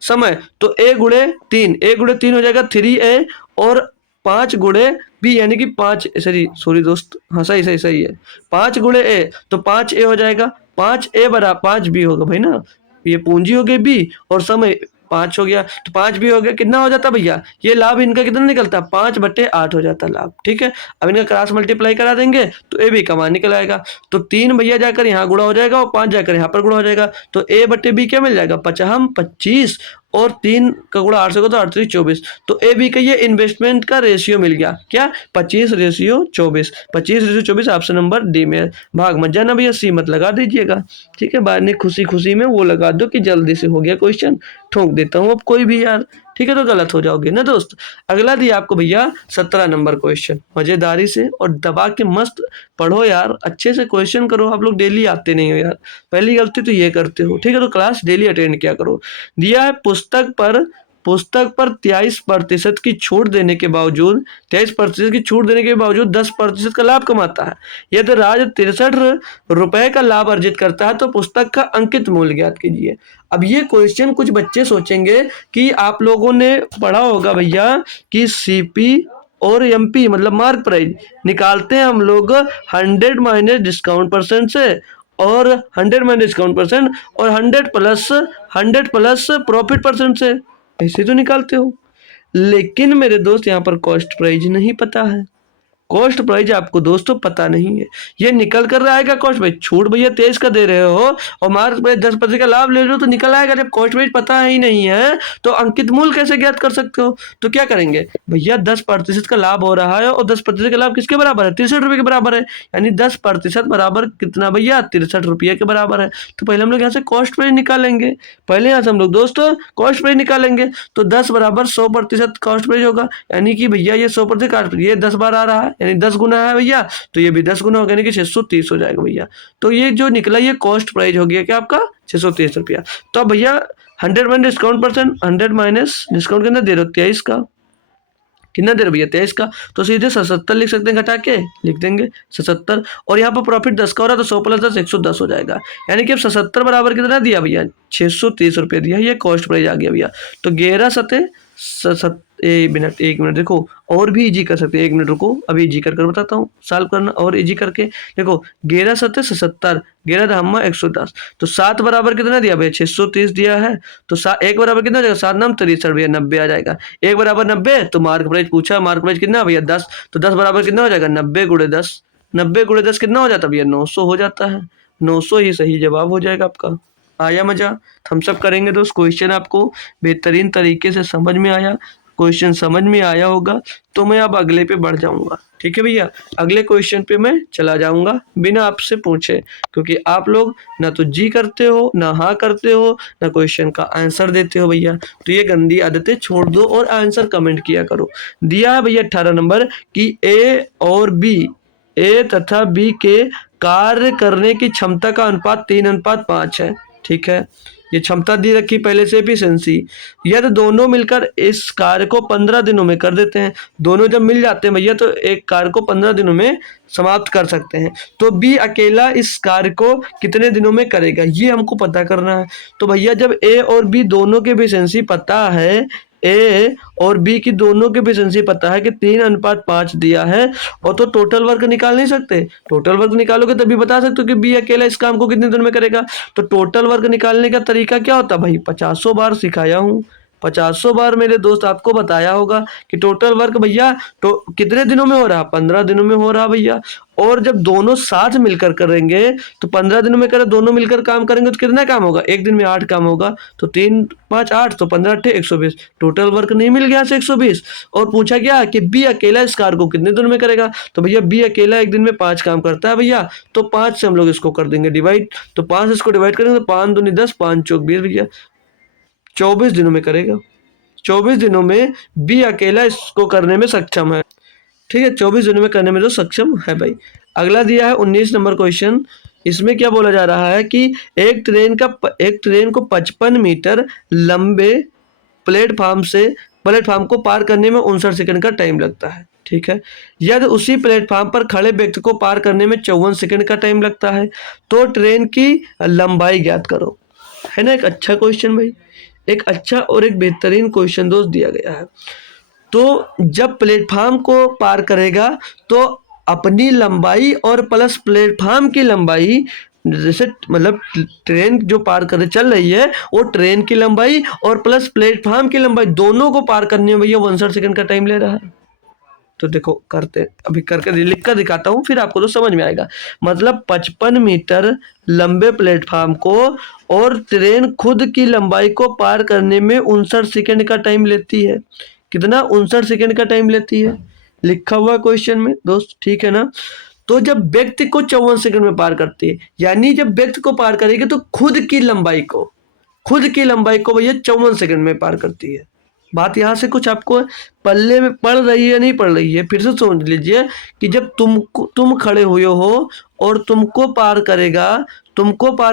समय, तो A गुणे 3 हो जाएगा 3A और 5 गुणे B यानी कि 5, सॉरी दोस्त, हाँ सही है, 5 गुणे A तो 5A हो जाएगा, 5A बराबर 5B होगा भाई ना, ये पूंजी हो गई B और समय 5 हो गया, तो 5B हो गया, कितना हो जाता भैया? ये लाभ इनका कितना निकलता? 5/8 हो जाता लाभ, ठीक है। अब इनका क्रॉस मल्टीप्लाई करा देंगे तो A B का मान निकल आएगा, तो 3 भैया जाकर यहाँ गुणा हो जाएगा और 5 जाकर यहाँ पर गुणा हो जाएगा, तो A/B क्या मिल जाएगा? 25 और 3 का गुणा 8 से तो 8 3 24, तो A B का ये इन्वेस्टमेंट का रेशियो मिल गया, क्या? 25:24, 25:24 ऑप्शन नंबर डी में। भाग मत जाना भैया, सी मत लगा दीजिएगा, ठीक है। बाद में खुशी खुशी में वो लगा दो कि जल्दी से हो गया क्वेश्चन, ठोक देता हूँ अब कोई भी यार, ठीक है, तो गलत हो जाओगे ना दोस्त। अगला दिया आपको भैया 17 नंबर क्वेश्चन, मजेदारी से और दबा के मस्त पढ़ो यार, अच्छे से क्वेश्चन करो। आप लोग डेली आते नहीं हो यार, पहली गलती तो ये करते हो, ठीक है। तो क्लास डेली अटेंड किया करो। दिया है पुस्तक पर पुस्तक पर 23% की छूट देने के बावजूद 23% की छूट देने के बावजूद 10% का लाभ कमाता है। यदि राज्य 63 रुपए का लाभ अर्जित करता है तो पुस्तक का अंकित मूल्य ज्ञात कीजिए। अब ये क्वेश्चन कुछ बच्चे सोचेंगे कि आप लोगों ने पढ़ा होगा भैया कि सीपी और एमपी मतलब मार्क प्राइस निकालते हैं हम लोग 100 माइनस डिस्काउंट परसेंट से और 100 माइनस डिस्काउंट परसेंट और 100 प्लस प्रॉफिट परसेंट से, ऐसे तो निकालते हो। लेकिन मेरे दोस्त यहाँ पर कॉस्ट प्राइस नहीं पता है। कॉस्ट प्राइस आपको दोस्तों पता नहीं है। ये निकल कर आएगा कॉस्ट प्राइस, छूट भैया 23 का दे रहे हो और मार्क प्राइस 10% का लाभ ले रहे हो तो निकल आएगा। जब कॉस्ट प्राइस पता ही नहीं है तो अंकित मूल्य कैसे ज्ञात कर सकते हो? तो क्या करेंगे भैया, 10% का लाभ हो रहा है और 10% का लाभ किसके बराबर है? 63 रुपये के बराबर है। यानी 10% बराबर कितना भैया? 63 रुपये के बराबर है। तो पहले हम लोग यहाँ से कॉस्ट प्राइस निकालेंगे। पहले यहाँ से हम लोग दोस्तों कॉस्ट प्राइस निकालेंगे। तो 10 बराबर 100% कॉस्ट प्राइस होगा, यानी कि भैया ये 100% ये 10 बार आ रहा है यानी 10 गुना है भैया, तो ये भी 10 गुना होगा यानी कि 630 हो जाएगा भैया। तो ये जो निकला ये कॉस्ट प्राइस हो गया क्या आपका? 630 रुपया। तो अब भैया 100 minus discount percent, 100 minus discount कितना दे रहे हो? 23 का। कितना दे रहे भैया? 23 का। तो सीधे 77 लिख सकते हैं, घटा के लिख देंगे 77। और यहाँ पर प्रॉफिट 10 का हो रहा है तो 100 प्लस 10 110 हो जाएगा। यानी कि अब 77 बराबर कितना दिया भैया? 630 रुपये दिया। ये कॉस्ट प्राइस आ गया भैया। तो 11 सते एक मिनट देखो, और भी इजी कर सकते हैं। 1 मिनट रुको, अभी इजी कर बताता हूँ सॉल्व करना। और इजी करके देखो, 11 सते 77, 11 धामा 110, तो 7 बराबर कितना दिया भैया? 630 दिया है। तो 1 बराबर कितना जाएगा? 7 नाम 63 भैया, 90 आ जाएगा। 1 बराबर 90, तो मार्क प्राइस पूछा, मार्क प्राइस कितना भैया? 10। तो 10 बराबर कितना हो जाएगा? 90 गुणे 10। 90 गुणे 10 कितना हो जाता भैया? 900 हो जाता है। 900 ही सही जवाब हो जाएगा आपका। आया मजा? हम सब करेंगे दोस्त। क्वेश्चन आपको बेहतरीन तरीके से समझ में आया? क्वेश्चन समझ में आया होगा तो मैं अब अगले पे बढ़ जाऊंगा। ठीक है भैया, अगले क्वेश्चन पे मैं चला जाऊंगा बिना आपसे पूछे, क्योंकि आप लोग ना तो जी करते हो, ना हाँ करते हो, ना क्वेश्चन का आंसर देते हो भैया। तो ये गंदी आदतें छोड़ दो और आंसर कमेंट किया करो। दिया है भैया 18 नंबर की ए और बी, ए तथा बी के कार्य करने की क्षमता का अनुपात 3:5 है। ठीक है, ये क्षमता दी रखी पहले से, एफिशिएंसी। यदि दोनों मिलकर इस कार्य को 15 दिनों में कर देते हैं, दोनों जब मिल जाते हैं भैया तो एक कार्य को 15 दिनों में समाप्त कर सकते हैं, तो बी अकेला इस कार्य को कितने दिनों में करेगा, ये हमको पता करना है। तो भैया जब ए और बी दोनों की एफिशिएंसी पता है, ए और बी की दोनों की एफिशिएंसी पता है कि 3:5 दिया है, और तो टोटल वर्क निकाल नहीं सकते। टोटल वर्क निकालोगे तभी बता सकते हो कि बी अकेला इस काम को कितने दिन में करेगा। तो टोटल वर्क निकालने का तरीका क्या होता है भाई? 50 बार सिखाया हूँ, 50 बार मेरे दोस्त आपको बताया होगा कि टोटल वर्क भैया तो कितने दिनों में हो रहा? 15 दिनों में हो रहा भैया। और जब दोनों साथ मिलकर करेंगे तो 15 दिनों में करें, दोनों मिलकर काम करेंगे तो कितना काम होगा? एक दिन में 8 काम होगा। तो 3 5 8, तो 15 8 120, टोटल वर्क नहीं मिल गया 120। और पूछा गया कि बी अकेला इस कार्य को कितने दिन में करेगा, तो भैया बी अकेला एक दिन में 5 काम करता है भैया, तो 5 से हम लोग इसको कर देंगे डिवाइड। तो 5 इसको डिवाइड करेंगे तो 5 दूनी 10, 5 चौक 20 भैया, 24 दिनों में करेगा। 24 दिनों में बी अकेला इसको करने में सक्षम है। ठीक है, 24 दिनों में करने में तो सक्षम है भाई। अगला दिया है 19 नंबर क्वेश्चन। इसमें क्या बोला जा रहा है कि एक ट्रेन को 55 मीटर लंबे प्लेटफार्म को पार करने में 59 सेकंड का टाइम लगता है। ठीक है, यदि उसी प्लेटफार्म पर खड़े व्यक्ति को पार करने में 54 सेकंड का टाइम लगता है तो ट्रेन की लंबाई ज्ञात करो। है ना, एक अच्छा क्वेश्चन भाई, एक अच्छा और एक बेहतरीन क्वेश्चन दोस्त दिया गया है। तो जब प्लेटफार्म को पार करेगा तो अपनी लंबाई और प्लस प्लेटफार्म की लंबाई, जैसे मतलब ट्रेन जो पार कर चल रही है वो ट्रेन की लंबाई और प्लस प्लेटफार्म की लंबाई दोनों को पार करने में भैया 59 सेकंड का टाइम ले रहा है। तो देखो करते, अभी करके लिख कर दिखाता हूँ फिर आपको तो समझ में आएगा। मतलब 55 मीटर लंबे प्लेटफार्म को और ट्रेन खुद की लंबाई को पार करने में 59 सेकंड का टाइम लेती है। कितना? 59 सेकंड का टाइम लेती है, लिखा हुआ क्वेश्चन में दोस्त। ठीक है ना, तो जब व्यक्ति को 54 सेकंड में पार करती है, यानी जब व्यक्ति को पार करेगी तो खुद की लंबाई को भैया 54 सेकंड में पार करती है। बात यहाँ से कुछ आपको पल्ले में पड़ रही है नहीं पड़ रही है, फिर से सोच लीजिए कि जब तुम खड़े हुए हो और तुमको पार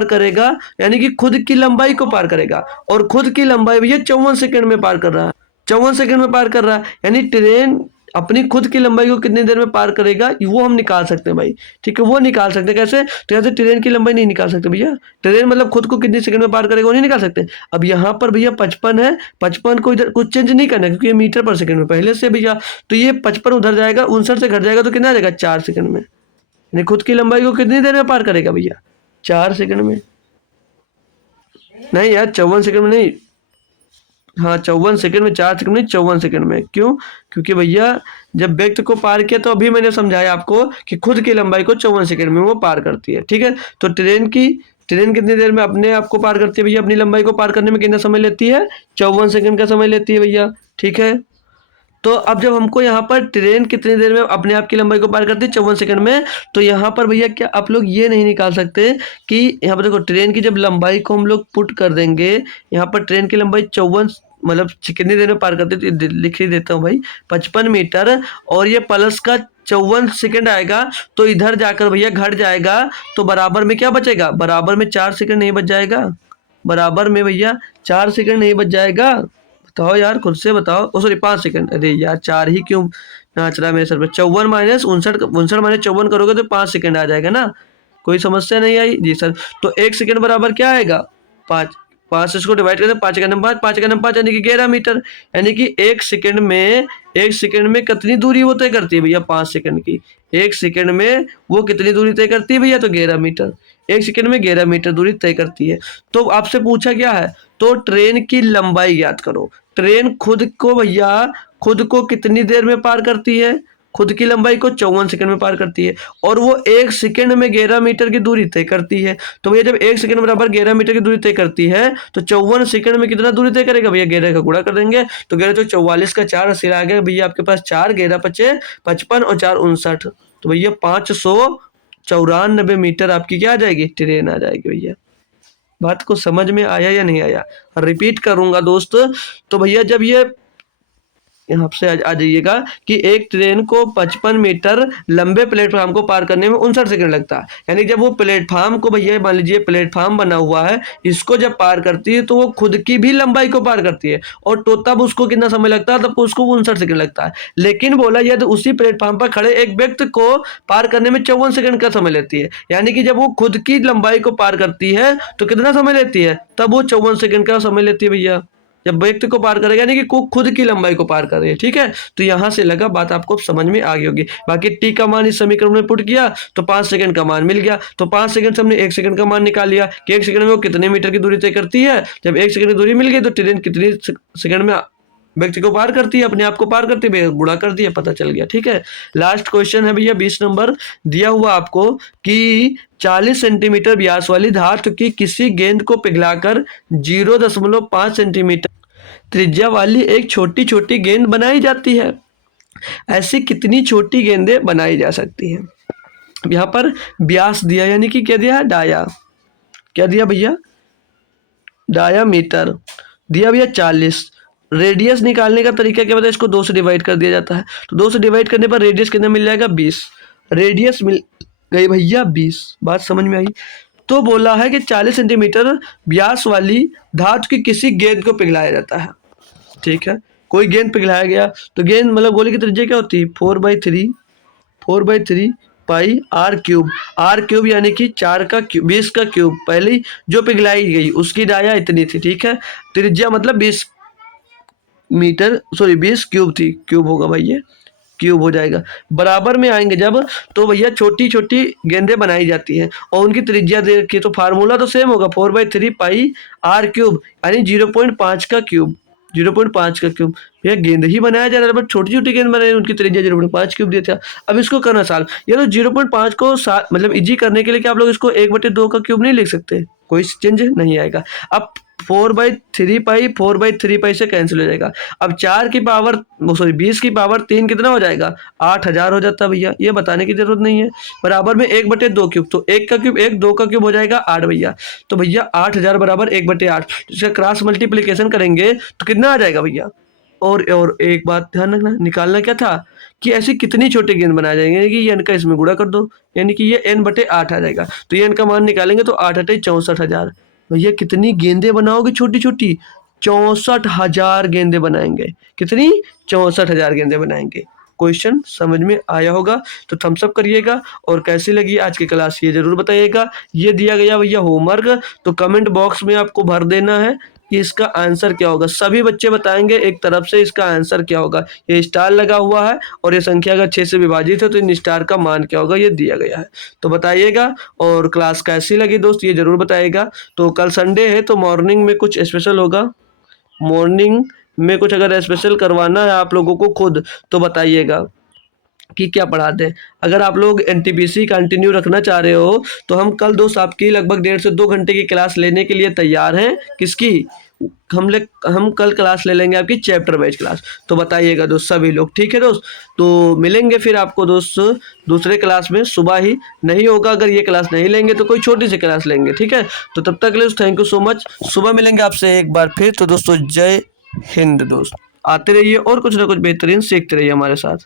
करेगा यानी कि खुद की लंबाई को पार करेगा, और खुद की लंबाई भैया 54 सेकंड में पार कर रहा है, 54 सेकंड में पार कर रहा है, यानी ट्रेन अपनी खुद की लंबाई को कितनी देर में पार करेगा वो हम निकाल सकते हैं भाई। ठीक है, वो निकाल सकते हैं कैसे, तो यहाँ से ट्रेन की लंबाई नहीं निकाल सकते भैया, ट्रेन मतलब खुद को कितनी सेकंड में पार करेगा वो नहीं निकाल सकते। अब यहाँ पर भैया 55 है, 55 को इधर कुछ चेंज नहीं करना है क्योंकि ये मीटर पर सेकंड में पहले से भैया, तो ये 55 उधर जाएगा, 59 से घट जाएगा तो कितना आ जाएगा 4 सेकंड में, यानी खुद की लंबाई को कितनी देर में पार करेगा भैया 4 सेकंड में। नहीं यार 54 सेकंड में नहीं, हाँ 54 सेकंड में, 4 सेकंड में, 54 सेकंड में। क्यों, क्योंकि भैया जब व्यक्ति को पार किया तो अभी मैंने समझाया आपको कि खुद की लंबाई को 54 सेकंड में वो पार करती है। ठीक है, तो ट्रेन कितनी देर में अपने आप को पार करती है भैया, अपनी लंबाई को पार करने में कितना समय लेती है, 54 सेकंड का समय लेती है भैया। ठीक है, तो अब जब हमको यहाँ पर ट्रेन कितनी देर में अपने आप की लंबाई को पार करती है 54 सेकंड में, तो यहाँ पर भैया क्या आप लोग ये नहीं निकाल सकते कि यहाँ पर देखो ट्रेन की जब लंबाई को हम लोग पुट कर देंगे, यहाँ पर ट्रेन की लंबाई 54 मतलब कितनी देर में पार करते हैं, तो लिख ही देता हूँ भाई 55 मीटर, और ये प्लस का 54 सेकंड आएगा, तो इधर जाकर भैया घट जाएगा, तो बराबर में क्या बचेगा, बराबर में 4 सेकंड नहीं बच जाएगा, बराबर में भैया 4 सेकंड नहीं बच जाएगा। बताओ यार खुद से बताओ, ओ सॉरी 5 सेकंड, अरे यार 4 ही क्यों नाच रहा है मेरे सर पे, 54 माइनस 59 माइनस 54 करोगे तो 5 सेकंड आ जाएगा ना, कोई समस्या नहीं आई जी सर। तो 1 सेकंड बराबर क्या आएगा 5, 5 से इसको डिवाइड करते 5 का नंबर 5, 5 का नंबर 5 यानी कि 11 मीटर, यानी कि 1 सेकंड में कितनी दूरी वो तय करती है भैया 5 सेकंड की, 1 सेकंड में वो कितनी दूरी तय करती है भैया, तो 11 मीटर, 1 सेकंड में 11 मीटर दूरी तय करती है। तो आपसे पूछा क्या है, तो ट्रेन की लंबाई ज्ञात करो, ट्रेन खुद को भैया खुद को कितनी देर में पार करती है, खुद की लंबाई को 54 सेकंड में पार करती है, और वो 1 सेकंड में 11 मीटर की दूरी तय करती है। तो भैया जब 1 सेकंड बराबर 11 मीटर की दूरी तय करती है, तो 54 सेकंड में कितना दूरी तय करेगा भैया, 11 का गुणा कर देंगे, तो 11 तो 44 का 4 अस्सी आ गया भैया आपके पास 4, 11 पचे 55 और 4 59, तो भैया 594 मीटर आपकी क्या आ जाएगी, ट्रेन आ जाएगी भैया। बात को समझ में आया या नहीं आया, रिपीट करूंगा दोस्त, तो भैया जब ये यहाँ से आ जाइएगा कि एक ट्रेन को 55 मीटर लंबे प्लेटफॉर्म को पार करने में 59 सेकंड लगता है, यानी जब वो प्लेटफॉर्म को भैया मान लीजिए प्लेटफॉर्म बना हुआ है, इसको जब पार करती है तो वो खुद की भी लंबाई को पार करती है, और तो तब उसको कितना समय लगता है, तब उसको 59 सेकंड लगता है। लेकिन बोला यदि उसी प्लेटफॉर्म पर खड़े एक व्यक्ति को पार करने में 54 सेकंड का समय लेती है, यानी कि जब वो खुद की लंबाई को पार करती है तो कितना समय लेती है, तब वो 54 सेकंड का समय लेती है भैया, जब व्यक्ति को पार करेगा यानी कि खुद की लंबाई को पार कर रही है। ठीक है, तो यहां से लगा बात आपको समझ में आ गई होगी। बाकी टी का मान इस समीकरण में पुट किया तो 5 सेकंड का मान मिल गया, तो 5 सेकंड से हमने 1 सेकंड का मान निकाल लिया कि 1 सेकंड में वो कितने मीटर की दूरी तय करती है। जब 1 सेकंड की दूरी मिल गई तो ट्रेन कितनी सेकंड में व्यक्ति को पार करती है, अपने आप को पार करती है, गुणा कर दिया, पता चल गया। ठीक है, लास्ट क्वेश्चन है भैया 20 नंबर, दिया हुआ आपको कि 40 सेंटीमीटर व्यास वाली धातु की किसी गेंद को पिघलाकर 0.5 सेंटीमीटर त्रिज्या वाली एक छोटी छोटी गेंद बनाई जाती है, ऐसी कितनी छोटी गेंदें बनाई जा सकती हैं। अब यहाँ पर व्यास दिया यानी कि क्या दिया है, डाया, क्या दिया भैया, डायामीटर दिया भैया 40, रेडियस निकालने का तरीका क्या बताया, इसको 2 से डिवाइड कर दिया जाता है, तो 2 से डिवाइड करने पर रेडियस कितना मिल जाएगा 20, रेडियस मिल गई भैया 20। बात समझ में आई। तो बोला है कि 40 सेंटीमीटर व्यास वाली धातु की किसी गेंद को पिघलाया जाता है। ठीक है, कोई गेंद पिघलाया गया, तो गेंद मतलब गोले की त्रिज्या क्या होती है 4/3 पाई आर क्यूब यानी कि 4 का 20 का क्यूब, पहले जो पिघलाई गई उसकी डाया इतनी थी। ठीक है, त्रिज्या मतलब 20 मीटर सॉरी 20 क्यूब थी, क्यूब होगा भाई, ये क्यूब हो जाएगा। बराबर में आएंगे जब तो भैया छोटी छोटी गेंदें बनाई जाती हैं और उनकी त्रिज्या देखिए तो फार्मूला तो सेम होगा 4/3 पाई आर क्यूब यानी 0.5 का क्यूब, 0.5 का क्यूब। भैया गेंद ही बनाया जा रहा है बट छोटी छोटी गेंद बनाई, उनकी त्रिज्या 0.5 क्यूब दिया था। अब इसको करना सॉल्व, ये तो 0.5 को मतलब इजी करने के लिए क्या आप लोग इसको 1/2 का क्यूब नहीं लिख सकते, कोई चेंज नहीं आएगा। अब 4/3 पाई से कैंसिल हो जाएगा। अब 20 की पावर 3 कितना हो जाएगा 8000 हो जाता है भैया, ये बताने की जरूरत नहीं है। बराबर में 1/2 क्यूब, तो 1 का क्यूब 1, 2 का क्यूब हो जाएगा 8 भैया, तो भैया 8000 बराबर 1/8, इसका क्रॉस मल्टीप्लीकेशन करेंगे तो कितना आ जाएगा भैया और एक बात ध्यान रखना, निकालना क्या था कि ऐसी कितनी छोटी गेंद बनाए जाएंगे, यानी कि ये n का इसमें गुणा कर दो, यानी कि ये n/8 आ जाएगा। तो ये n का मान निकालेंगे तो 8×8 = 64,000। भैया कितनी गेंदें बनाओगे छोटी छोटी? 64,000 गेंदें बनाएंगे। कितनी? 64,000 गेंदें बनाएंगे। क्वेश्चन समझ में आया होगा तो थम्स अप करिएगा, और कैसी लगी आज की क्लास ये जरूर बताइएगा। ये दिया गया भैया होमवर्क, तो कमेंट बॉक्स में आपको भर देना है कि इसका आंसर क्या होगा। सभी बच्चे बताएंगे एक तरफ से इसका आंसर क्या होगा। ये स्टार लगा हुआ है और ये संख्या अगर 6 से विभाजित है तो इन स्टार का मान क्या होगा, ये दिया गया है। तो बताइएगा, और क्लास कैसी लगी दोस्त ये जरूर बताइएगा। तो कल संडे है तो मॉर्निंग में कुछ स्पेशल होगा, मॉर्निंग में कुछ अगर स्पेशल करवाना है आप लोगों को खुद तो बताइएगा कि क्या पढ़ा दें। अगर आप लोग एनटीपीसी कंटिन्यू रखना चाह रहे हो तो हम कल दोस्त आपकी लगभग 1.5 से 2 घंटे की क्लास लेने के लिए तैयार हैं। किसकी? हम कल क्लास ले लेंगे आपकी चैप्टर वाइज क्लास। तो बताइएगा दोस्त सभी लोग, ठीक है दोस्त। तो मिलेंगे फिर आपको दोस्त दूसरे क्लास में, सुबह ही नहीं होगा अगर ये क्लास नहीं लेंगे तो कोई छोटी सी क्लास लेंगे, ठीक है। तो तब तक के लिए थैंक यू सो मच। सुबह मिलेंगे आपसे एक बार फिर। तो दोस्तों जय हिंद दोस्त, आते रहिए और कुछ ना कुछ बेहतरीन सीखते रहिए हमारे साथ।